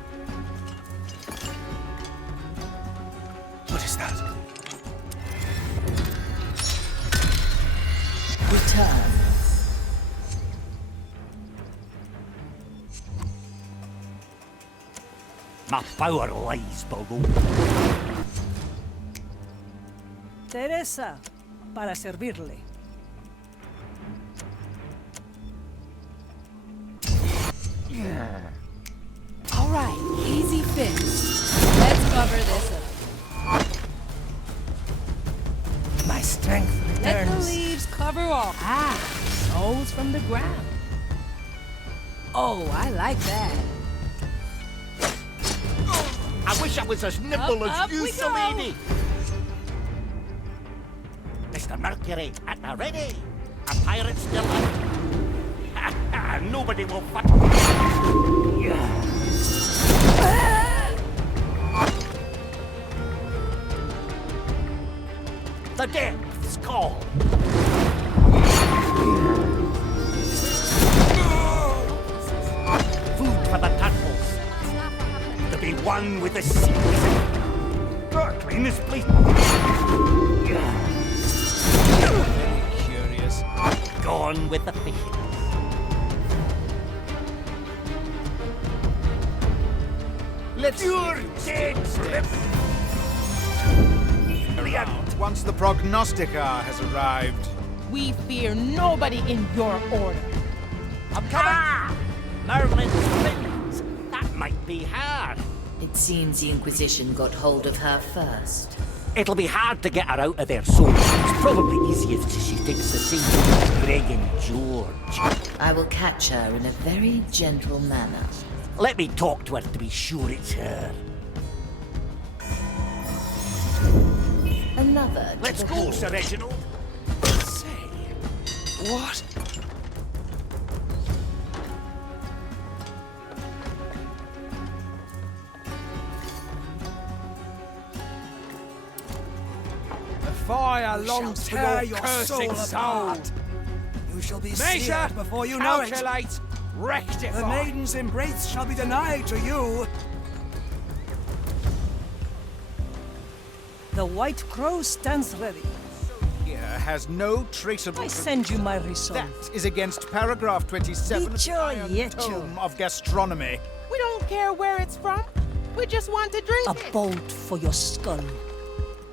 What is that? Return. My power lies below. Teresa, para servirle. All right, easy fix. Let's cover this up. My strength Let the returns. leaves cover all. Ah, souls from the ground. Oh, I like that. I wish I was as nimble Up as you, we go. Selene. Mr. Mercury, at the ready. A pirate still out. Nobody will fuck. The depths call. Food for the turtles. To be one with the seas. God, clean this place. Very curious. Gone with the fishes. Let's You're dead, Flip. around once the prognostica has arrived. We fear nobody in your order. I'm coming. Ah! Merlin's fins. That might be her. It seems the Inquisition got hold of her first. It'll be hard to get her out of there, so it's probably easiest if she takes the same route as Greg and George. I will catch her in a very gentle manner. Let me talk to her to be sure it's her. Another to Let's the go, hall. Sir Reginald. Say, what? The fire longs for tear your your cursing soul soul. apart. You shall be Measure, seared before you know it. calculate, rectify. The maiden's embrace shall be denied to you. The White Crow stands ready. has no traceable... I send you my result. That is against paragraph 27 of the Iron Tome of Gastronomy. We don't care where it's from. We just want to drink it. A bolt for your skull.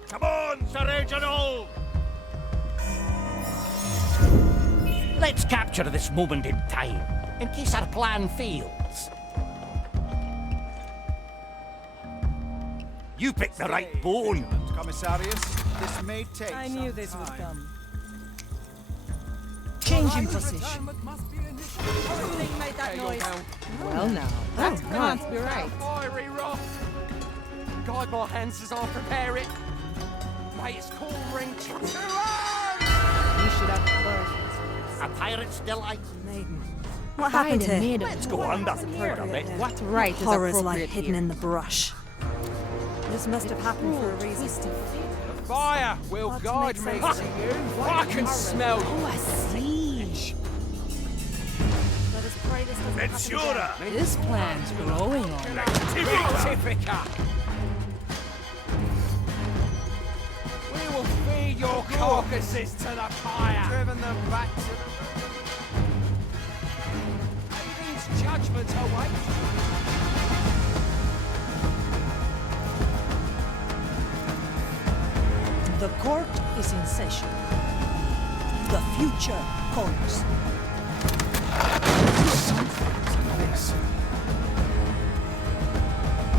Come on, Sir Reginald! Let's capture this moment in time, in case our plan fails. You picked the right bone. Commissarius, this may take I knew this would come. Changing position. Something made that noise. Well, now, that can't be right. Fiery rock. Guide my hands as I prepare it. May its call ring true. You should have first. A pirate's delight. Maiden. What happened here? Let's go under the bit. What right is Horrors lie appropriate hidden here? in the brush. This must have happened for a reason. Fire will Hard to guide make me sense to of. you. I can smell you. Oh, I see. Let us pray this doesn't happen Ventura! again. This plan's growing on me. Rectifica. We will feed your carcasses to the fire. Driven them back to the... Maiden's judgment awaits. The court is in session. The future calls.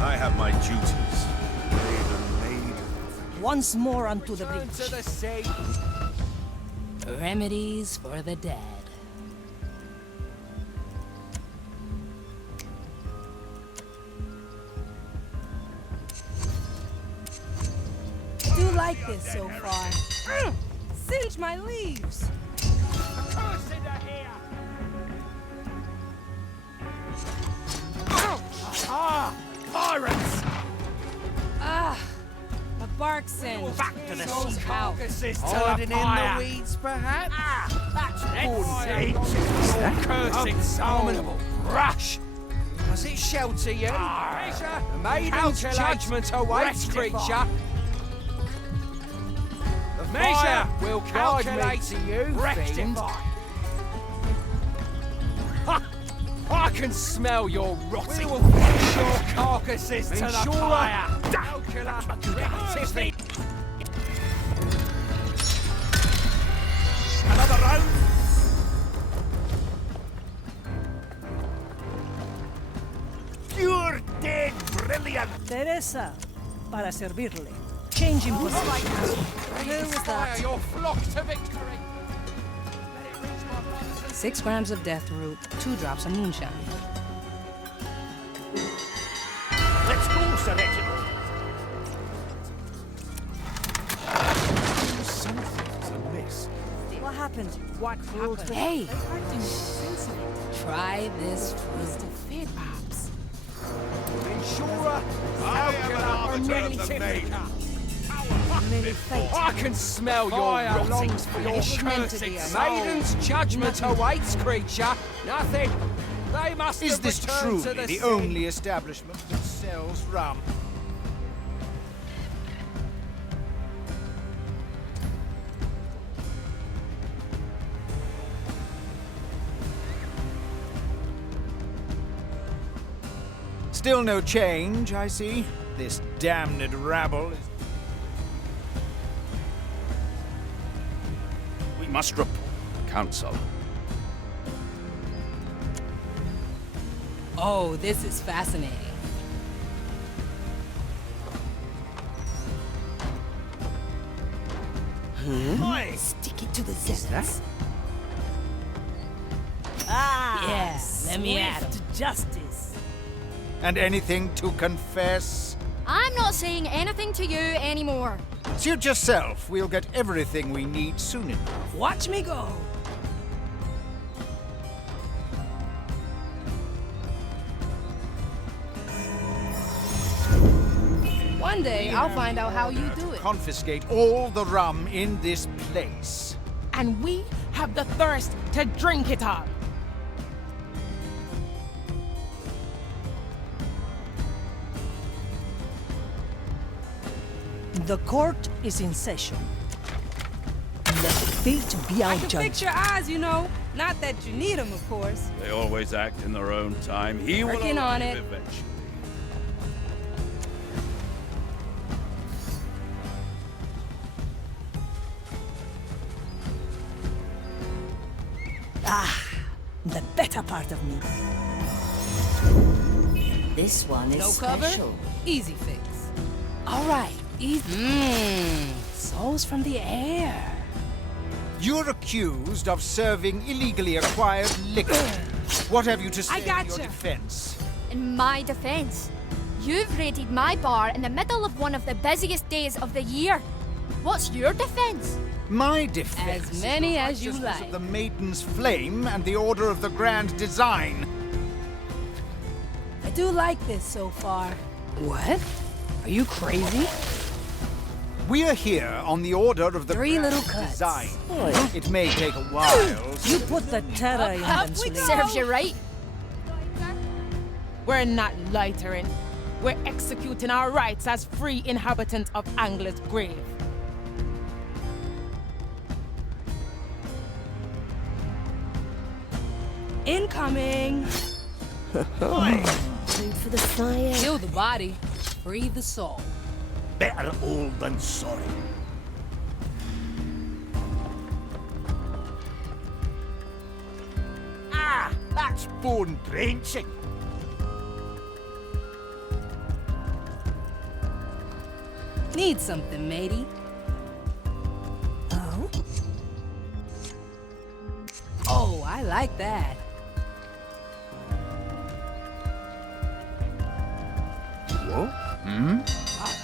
I have my duties. Maiden. Once more unto the Turn breach. to the sea. Remedies for the dead. Do like this so far. Singe my leaves. Ah! Pirates! Ah, a bark singe. Back to the sea. Carcasses to Hiding the in fire. the weeds, perhaps? Ah, That's it. cursing abominable rush. Does it shelter you? Measure. The maiden's judgment awaits, creature. The measure will guide me to you, fiend. Rectify. Ha! I can smell your rotting. We will push your carcasses to the fire. Calcula. Rectify. Another round. Pure dead brilliant. Teresa, para servirle. Changing position. Who was Fire that? your flock to victory. 6 grams of death root, 2 drops of moonshine. Let's go, Sir Reginald. Something's amiss. What happened? What happened? Hey! Try this fruit. Pops. Insurer, I am an arbiter of the maiden. Many fate. I can smell your rotting flesh. Maiden's judgment awaits, creature. Nothing. They must Is have this returned truly to the the sea. only establishment that sells rum? Still no change, I see. This damned rabble is... We must report council. Oh, this is fascinating. Stick it to the zealots. Yes, let me at 'em. Swift justice. And anything to confess? I'm not saying anything to you anymore. Suit yourself. We'll get everything we need soon enough. Watch me go. One day, I'll find out how you do it. Confiscate all the rum in this place. And we have the thirst to drink it all. The court is in session. The fate I beyond can judge. fix your eyes, you know. Not that you need them, of course. They always act in their own time. He will Working on arrive it. eventually. Ah, the better part of me. This one is No cover? special. Easy fix. All right. Souls from the air. You're accused of serving illegally acquired liquor. What have you to say in your gotcha. defense? In my defense, you've raided my bar in the middle of one of the busiest days of the year. What's your defense? My defense As many is the as you righteousness like. of the Maiden's Flame and the Order of the Grand Design. I do like this so far. What? Are you crazy? We are here on the Order of the Three Grand little cuts. Design. It may take a while. You put the terror in them, Sule. Serves you right. We're not loitering. We're executing our rights as free inhabitants of Angler's Grave. Incoming. Food for the fire. Kill the body. Free the soul. Better old than sorry. Ah, that's bone drenching. Need something, matey. Oh? Oh, I like that. Whoa? Hmm?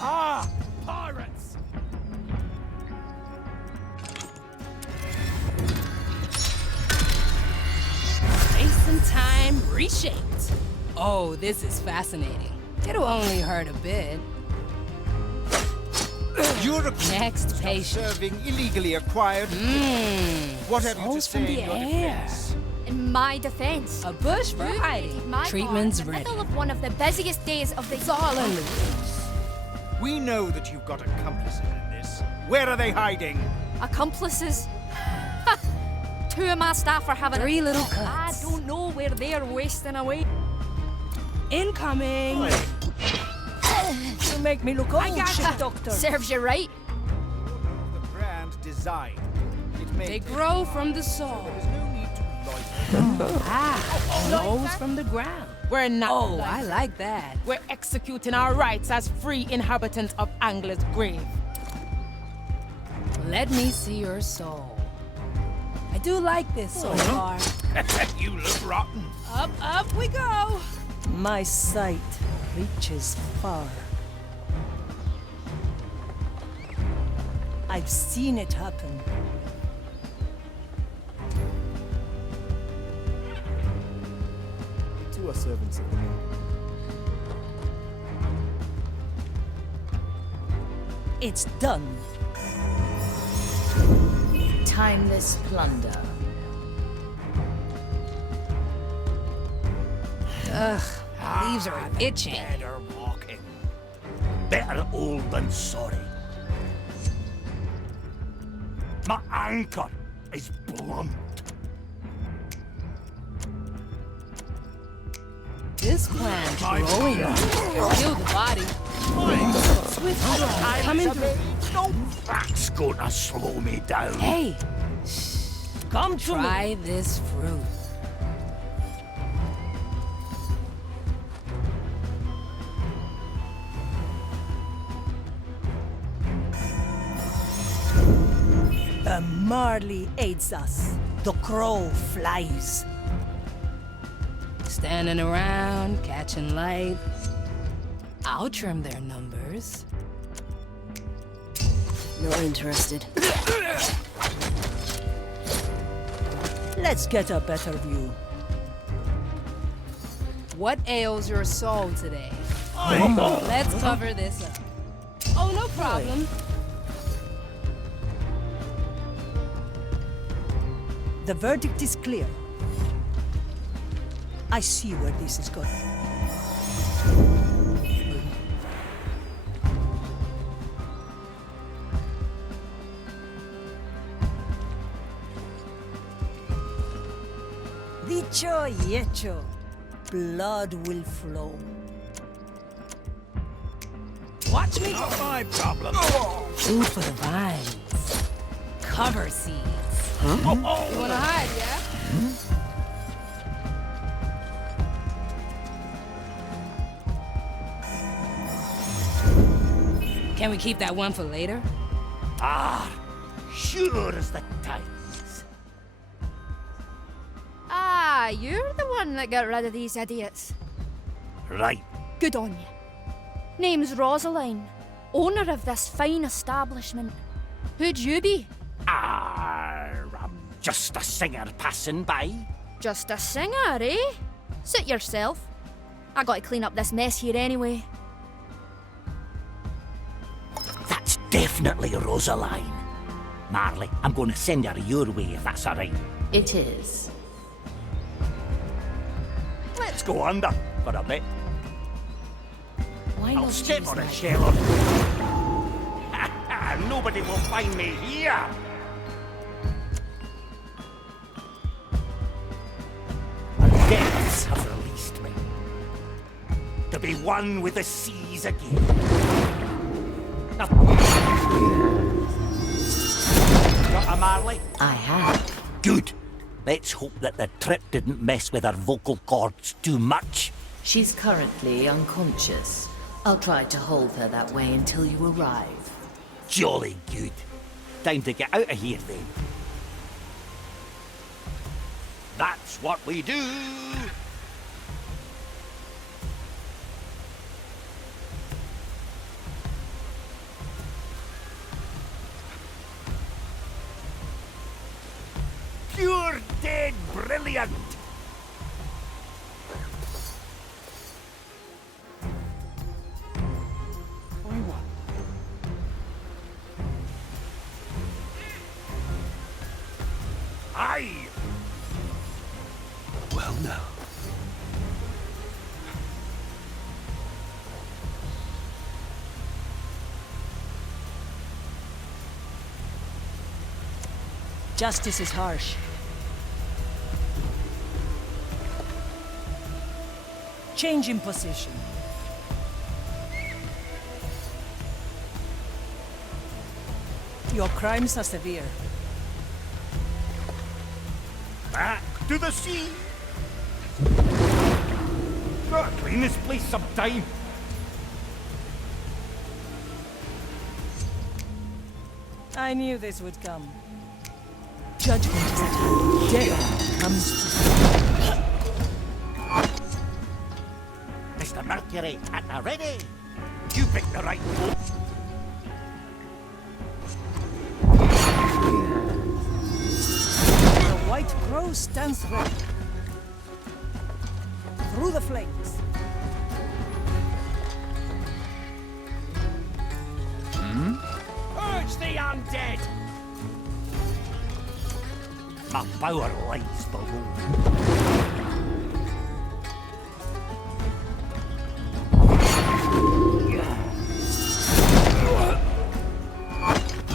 Ah, pirates! Space and time reshaped. Oh, this is fascinating. It'll only hurt a bit. You're accused Next of patient. serving illegally acquired liquor. What have you to Souls from say the in your air. defense? In my defense, A bush for you've hiding. raided my Treatment's bar in the ready. middle of one of the busiest days of the It's all in the roots. We know that you've got accomplices in this. Where are they hiding? accomplices. Two of my staff are having Three little I cuts. don't know where they're wasting away. Incoming. You make me look old, I gotcha. ship doctor. Serves you right. The grand design. It may They take grow a from the while. soul. There is no need to loiter. Rose from the ground. We're not. Oh, loitering. I like that. We're executing our rights as free inhabitants of Angler's Grave. Let me see your soul. I do like this so far. You look rotten. Up we go. My sight reaches far. I've seen it happen. Two are servants of the moon. It's done. Timeless plunder. Ugh, leaves are itching. Better walking. Better old than sorry. My anchor is blunt. This plan's growing on. Kill the body. Swift draw coming through. No, that's gonna slow me down. Hey, Come to me. try this fruit. The Marley aids us. The crow flies. Standing around, catching light. I'll trim their numbers. Not interested. Let's get a better view. What ails your soul today? Let's cover this up. Oh, no problem. The verdict is clear. I see where this is going. Hecho, yecho. Blood will flow. Watch me. Not my problem. Food for the vines. Cover seeds. Huh? You wanna hide, yeah? Can we keep that one for later? Ah, sure as the tides. Ah, you're the one that got rid of these idiots. Right. Good on you. Name's Rosaline, owner of this fine establishment. Who'd you be? I'm just a singer passing by. Just a singer, eh? Sit yourself. I gotta clean up this mess here anyway. That's definitely Rosaline. Marley, I'm going to send her your way if that's all right. It is. Let's go under for a bit. Why I'll not step use on a my- shell or nobody will find me here. The depths have released me. To be one with the seas again. Got a Marley? I have. Good. Let's hope that the trip didn't mess with her vocal cords too much. She's currently unconscious. I'll try to hold her that way until you arrive. Jolly good. Time to get out of here then. That's what we do. Pure dead brilliant. Aye. Well, now. Justice is harsh. Change in position. Your crimes are severe. Back to the sea. Gotta clean this place sometime. I knew this would come. Judgment is at hand. Death comes to Mr. Mercury, at the ready. You picked the right boat. The white crow stands ready. Through the flames. Urge the undead! My power lies below.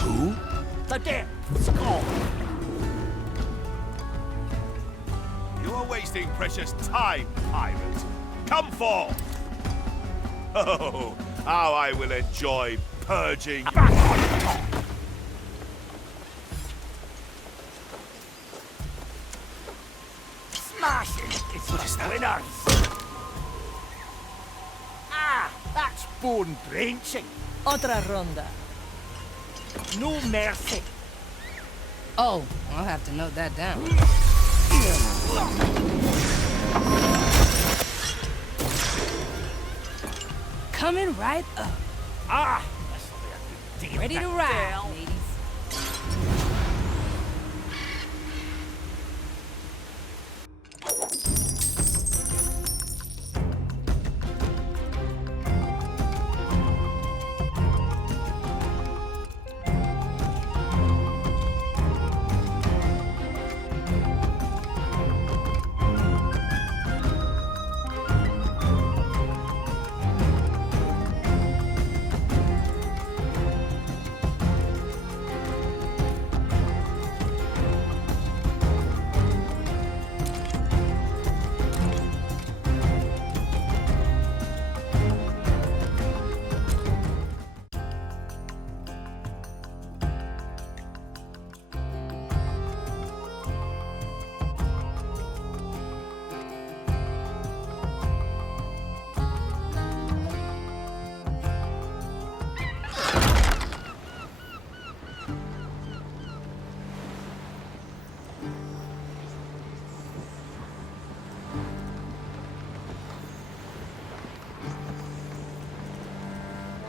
Who? The depths call. You are wasting precious time, pirate. Come forth! Oh, how I will enjoy purging. Back on top! Smashing is the winners! Ah, that's bone drenching. Otra ronda. No mercy. Oh, I'll have to note that down. Coming right up. Ah, this'll be a good deal. Ready to ride, ladies.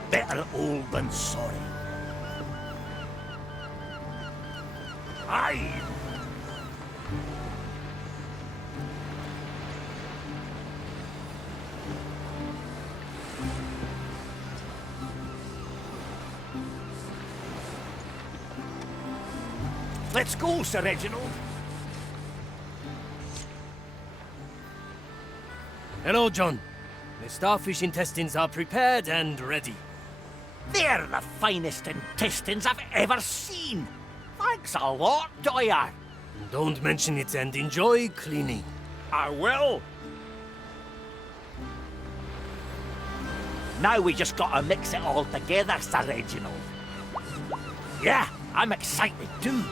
Better old than sorry. Aye. Let's go, Sir Reginald. Hello, John. The starfish intestines are prepared and ready. They're the finest intestines I've ever seen. Thanks a lot, Doyer. Don't mention it and enjoy cleaning. I will. Now we just gotta mix it all together, Sir Reginald. Yeah, I'm excited too.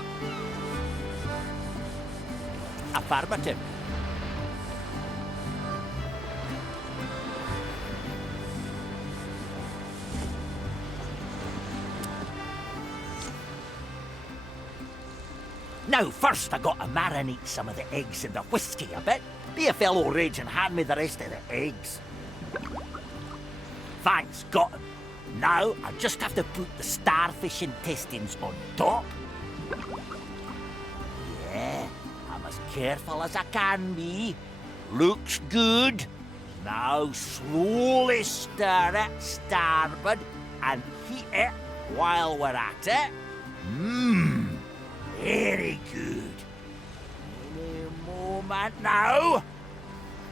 Affirmative. Now, first I gotta marinate some of the eggs in the whiskey a bit. Be a fellow rage and hand me the rest of the eggs. Thanks, got 'em. Now, I just have to put the starfish intestines on top. Yeah, I'm as careful as I can be. Looks good. Now, slowly stir it starboard and heat it while we're at it. Mmm. Very good. Any moment now.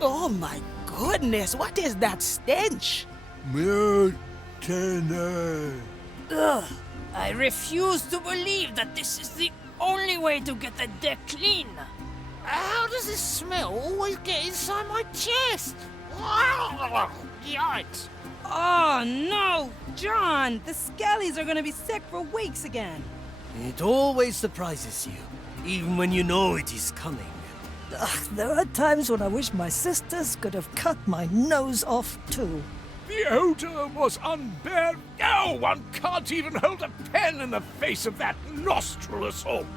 Oh my goodness, what is that stench? Ugh, I refuse to believe that this is the only way to get the deck clean. How does this smell always get inside my chest? Yikes. Oh no, John! The skellies are gonna be sick for weeks again. It always surprises you, even when you know it is coming. There are times when I wish my sisters could have cut my nose off too. The odor was unbearable. No one can't even hold a pen in the face of that nostril assault.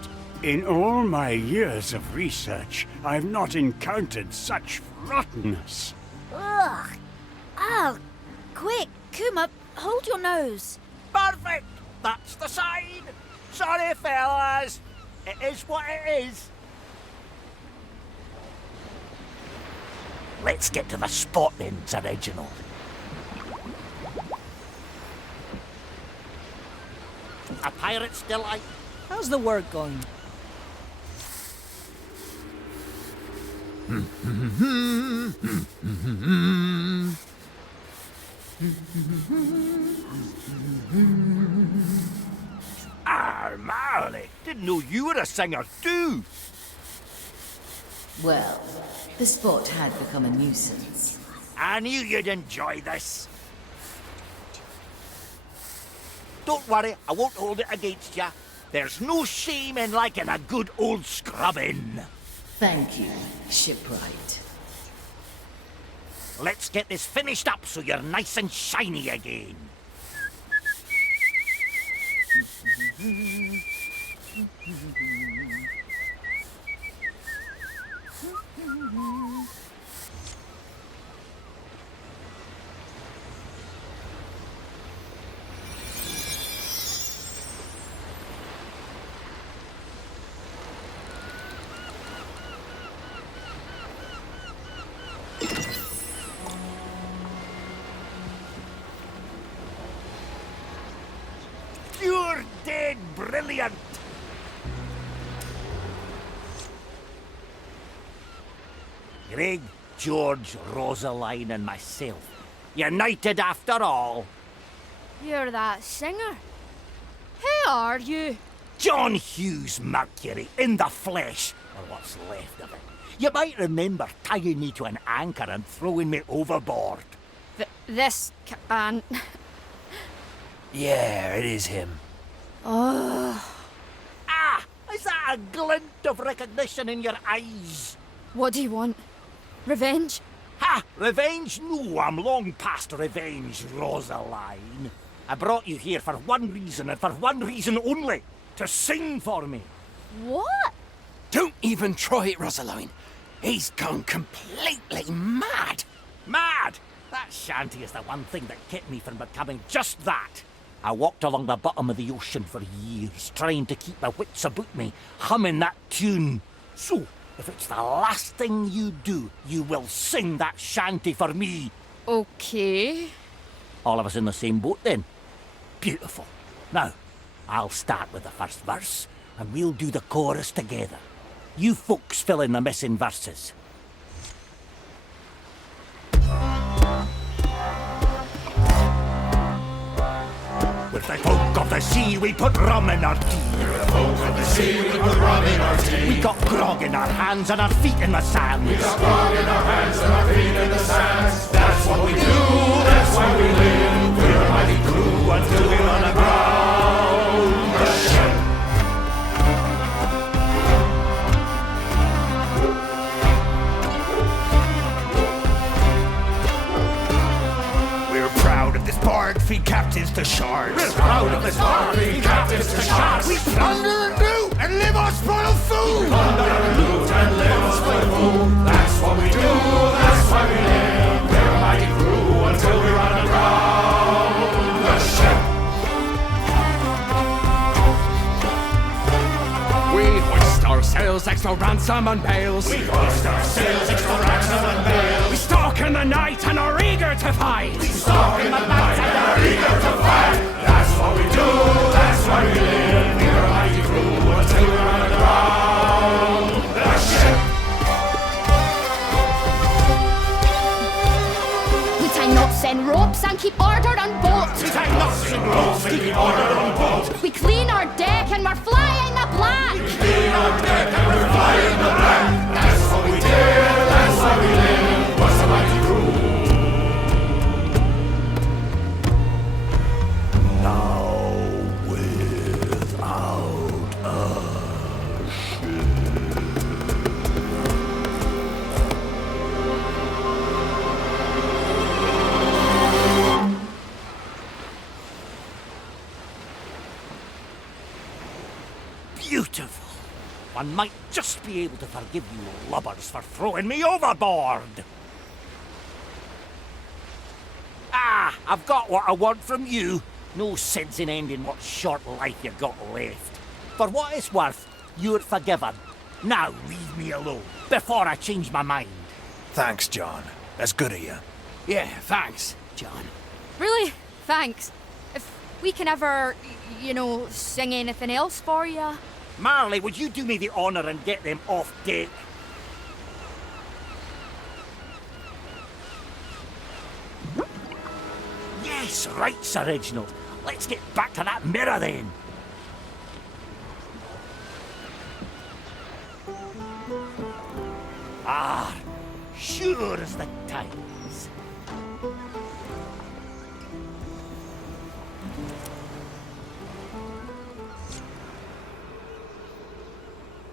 In all my years of research, I've not encountered such rottenness. Ugh. Oh, quick, Kuma, hold your nose. Perfect. That's the sign. Sorry, fellas. It is what it is. Let's get to the spot then, Sir Reginald. A pirate's delight. How's the work going? Ah, Marley, didn't know you were a singer too. Well, the sport had become a nuisance. I knew you'd enjoy this. Don't worry, I won't hold it against you. There's no shame in liking a good old scrubbing. Thank you, shipwright. Let's get this finished up so you're nice and shiny again. You're dead brilliant! Greg, George, Rosaline and myself. United after all. You're that singer. Who are you? John Hughes Mercury, in the flesh, or what's left of it. You might remember tying me to an anchor and throwing me overboard. This can... Yeah, it is him. Oh. Ah! Is that a glint of recognition in your eyes? What do you want? Revenge? Ha! Revenge? No, I'm long past revenge, Rosaline. I brought you here for one reason, and for one reason only. To sing for me. What? Don't even try it, Rosaline. He's gone completely mad. Mad? That shanty is the one thing that kept me from becoming just that. I walked along the bottom of the ocean for years, trying to keep my wits about me, humming that tune. So, if it's the last thing you do, you will sing that shanty for me. Okay. All of us in the same boat then? Beautiful. Now, I'll start with the first verse, and we'll do the chorus together. You folks fill in the missing verses. With the folk of the sea, we put rum in our tea. With the folk of the sea, we put rum in our tea. We got grog in our hands and our feet in the sand. We got grog in our hands and our feet in the sands. That's what we do, that's why we live. We're a mighty crew until we run aground the ship. We're proud of this barred feed captains to shards. We're proud of this barred feed captains to shards. We plunder and loot and live on spoiled food. We plunder and loot and live on spoiled food. That's what we do, that's why we live. We're a mighty crew until we run aground the ship. We hoist our sails, extra ransom and bales. We hoist our sails, extra ransom and bales. We stalk in the night and are eager to fight. We stalk in the night and are eager to fight. That's what we do, that's why we live. We're a mighty crew until we run aground the ship. We tie knots and ropes and keep order on boats. We tie knots and ropes and keep order on boats. We clean our deck and we're flying the black. We clean our deck and we're flying the black. That's what we do, that's why we live. What's a mighty crew? Now without a ship. Beautiful. One might just be able to forgive you lubbers for throwing me overboard. Ah, I've got what I want from you. No sense in ending what short life you got left. For what it's worth, you're forgiven. Now leave me alone, before I change my mind. Thanks, John. That's good of you. Yeah, thanks, John. Really? Thanks. If we can ever, sing anything else for you. Marley, would you do me the honour and get them off deck? Yes, right, Sir Reginald. Let's get back to that mirror then. Ah, sure as the times.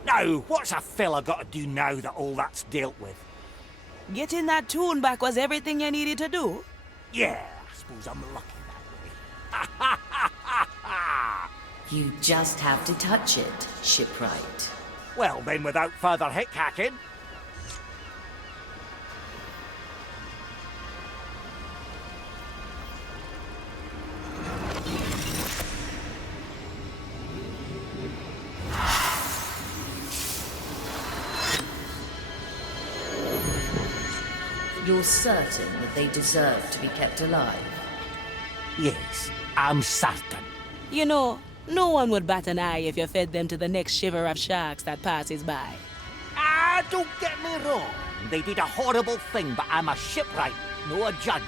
Now, what's a fella got to do now that all that's dealt with? Getting that tune back was everything you needed to do? Yeah, I suppose I'm lucky that way. You just have to touch it, shipwright. Well, then, without further hick-hacking. You're certain that they deserve to be kept alive? Yes, I'm certain. No one would bat an eye if you fed them to the next shiver of sharks that passes by. Ah, don't get me wrong. They did a horrible thing, but I'm a shipwright, no a judge.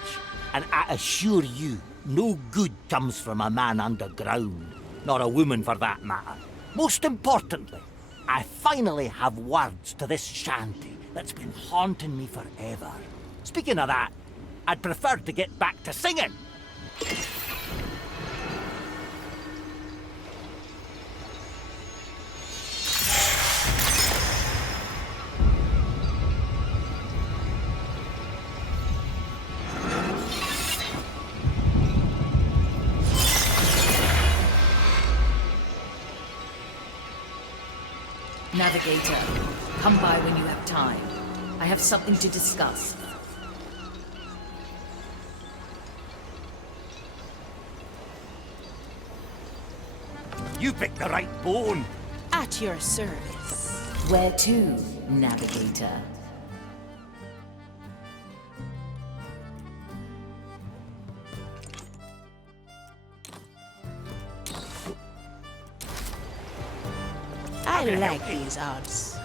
And I assure you, no good comes from a man underground. Nor a woman, for that matter. Most importantly, I finally have words to this shanty that's been haunting me forever. Speaking of that, I'd prefer to get back to singing. Navigator, come by when you have time. I have something to discuss. You picked the right bone. At your service. Where to, navigator? I like these odds.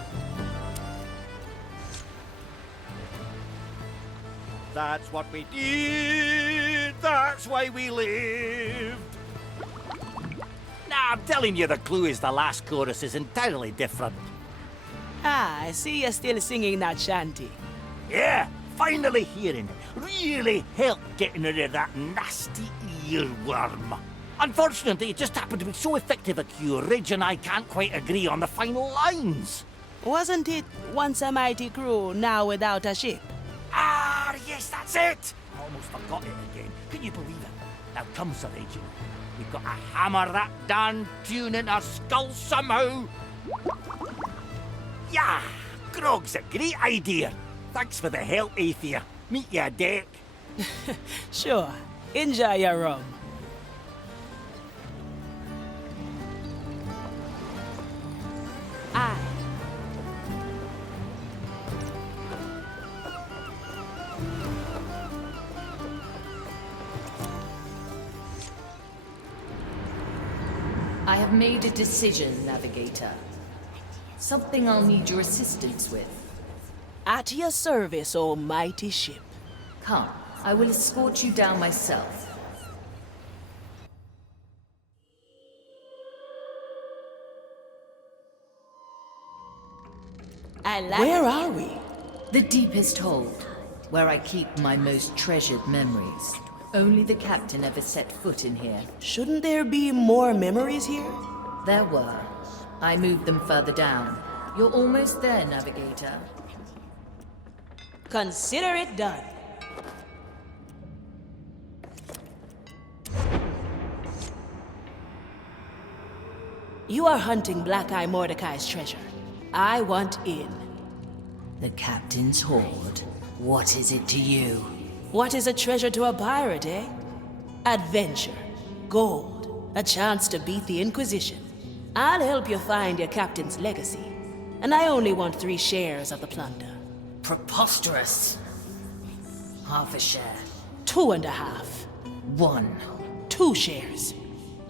That's what we did. That's why we lived. Nah, I'm telling you, the clue is the last chorus is entirely different. Ah, I see you're still singing that shanty. Yeah, finally hearing it really helped getting rid of that nasty earworm. Unfortunately, it just happened to be so effective a cure, Ridge and I can't quite agree on the final lines. Wasn't it once a mighty crew, now without a ship? Ah, yes, that's it! I almost forgot it again. Can you believe it? Now come, Sir Reginald. We've got to hammer that darn tune in our skulls somehow. Yeah, Grog's a great idea. Thanks for the help, Aethia. Meet you a deck. Sure. Enjoy your rum. Aye. I have made a decision, navigator. Something I'll need your assistance with. At your service, O mighty ship. Come, I will escort you down myself. Where are we? The deepest hold, where I keep my most treasured memories. Only the captain ever set foot in here. Shouldn't there be more memories here? There were. I moved them further down. You're almost there, navigator. Consider it done. You are hunting Black Eye Mordecai's treasure. I want in. The captain's hoard. What is it to you? What is a treasure to a pirate, eh? Adventure, gold, a chance to beat the Inquisition. I'll help you find your captain's legacy. And I only want 3 shares of the plunder. Preposterous. Half a share. 2.5. 1. 2 shares.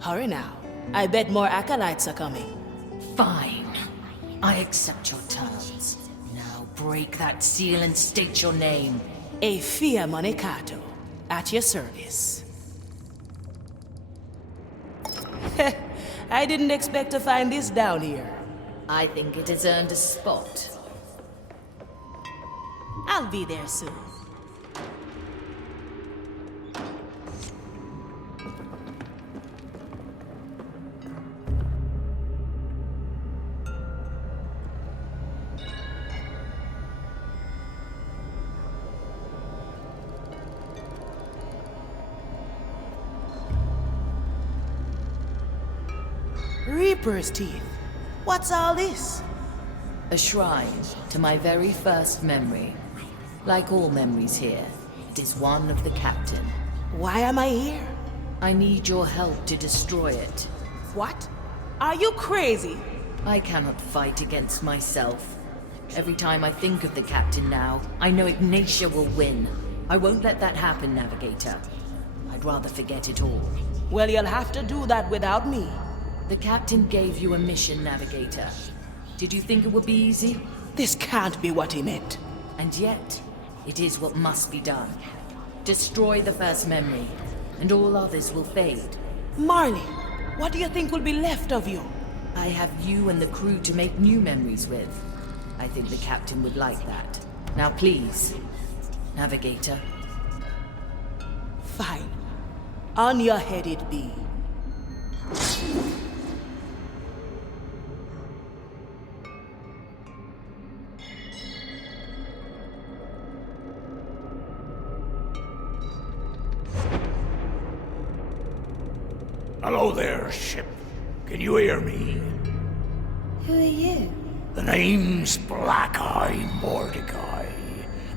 Hurry now. I bet more acolytes are coming. Fine. I accept your terms. Now break that seal and state your name. Aethia Monicato, at your service. I didn't expect to find this down here. I think it has earned a spot. I'll be there soon. Reaper's teeth. What's all this? A shrine to my very first memory. Like all memories here, it is one of the captain. Why am I here? I need your help to destroy it. What? Are you crazy? I cannot fight against myself. Every time I think of the captain now, I know Ignatia will win. I won't let that happen, navigator. I'd rather forget it all. Well, you'll have to do that without me. The captain gave you a mission, navigator. Did you think it would be easy? This can't be what he meant. And yet, it is what must be done. Destroy the first memory, and all others will fade. Marley, what do you think will be left of you? I have you and the crew to make new memories with. I think the captain would like that. Now please, navigator. Fine. On your head it be. Hello there, ship. Can you hear me? Who are you? The name's Black Eye Mordecai,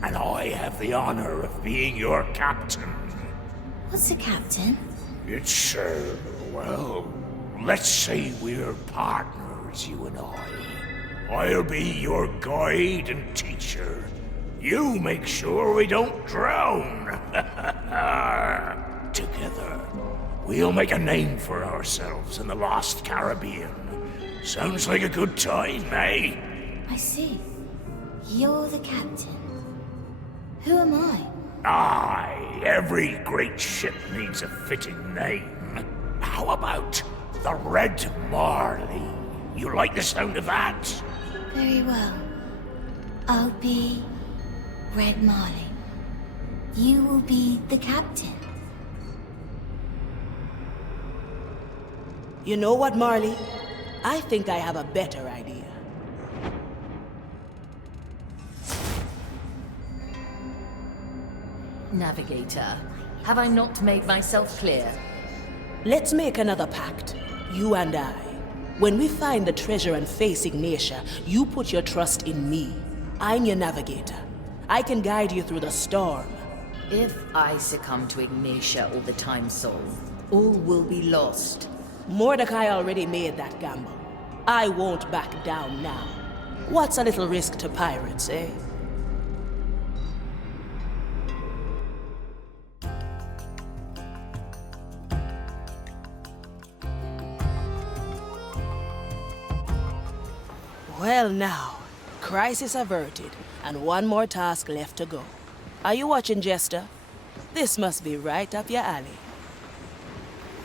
and I have the honor of being your captain. What's a captain? It's, well, Let's say we're partners, you and I. I'll be your guide and teacher. You make sure we don't drown. Together, we'll make a name for ourselves in the lost Caribbean. Sounds like a good time, eh? I see. You're the captain. Who am I? Aye, every great ship needs a fitting name. How about the Red Marley? You like the sound of that? Very well. I'll be Red Marley. You will be the captain. You know what, Marley? I think I have a better idea. Navigator, have I not made myself clear? Let's make another pact, you and I. When we find the treasure and face Ignatia, you put your trust in me. I'm your navigator. I can guide you through the storm. If I succumb to Ignatia or the Time Soul, all will be lost. Mordecai already made that gamble. I won't back down now. What's a little risk to pirates, eh? Well now, crisis averted, and one more task left to go. Are you watching, Jester? This must be right up your alley.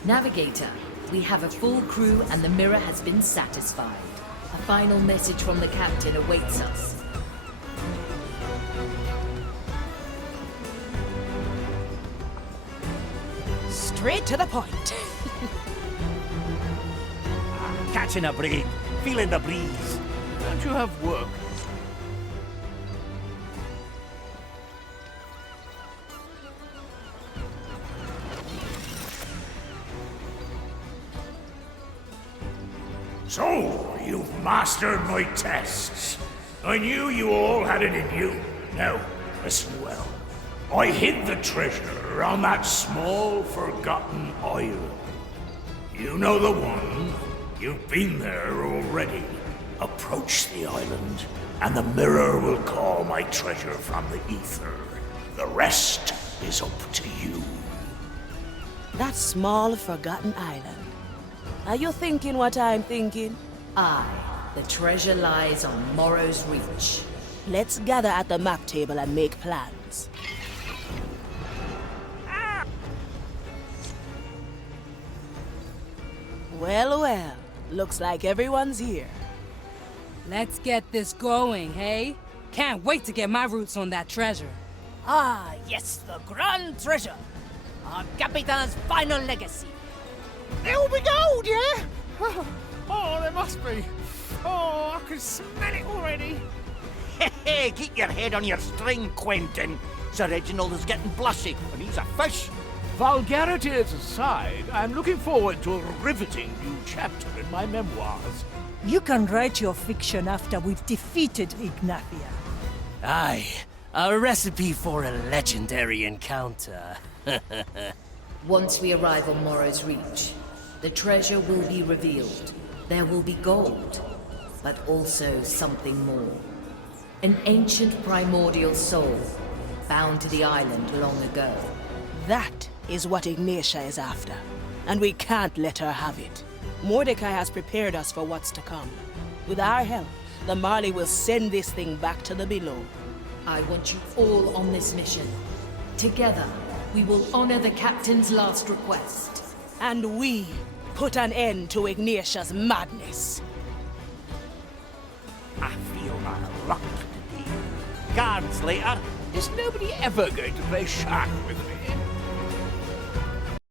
Navigator, we have a full crew and the mirror has been satisfied. A final message from the captain awaits us. Straight to the point. Catching a break, feeling the breeze. Don't you have work? So, you've mastered my tests. I knew you all had it in you. Now, listen well. I hid the treasure on that small, forgotten island. You know the one. You've been there already. Approach the island, and the mirror will call my treasure from the ether. The rest is up to you. That small, forgotten island. Are you thinking what I'm thinking? Aye, the treasure lies on Morrow's Reach. Let's gather at the map table and make plans. Well, well, looks like everyone's here. Let's get this going, hey? Can't wait to get my roots on that treasure. Ah, yes, the grand treasure. Our Capitan's final legacy. There'll be gold, yeah? Oh, there must be. Oh, I can smell it already. Hey, keep your head on your string, Quentin. Sir Reginald is getting blushy, and he's a fish. Vulgarities aside, I'm looking forward to a riveting new chapter in my memoirs. You can write your fiction after we've defeated Ignatia. Aye, a recipe for a legendary encounter. Once we arrive on Morrow's Reach, the treasure will be revealed. There will be gold, but also something more. An ancient primordial soul, bound to the island long ago. That is what Ignatia is after, and we can't let her have it. Mordecai has prepared us for what's to come. With our help, the Marley will send this thing back to the below. I want you all on this mission. Together, we will honor the captain's last request. And we put an end to Ignatia's madness. I feel my luck today. Guards later. Is nobody ever going to play shark with me?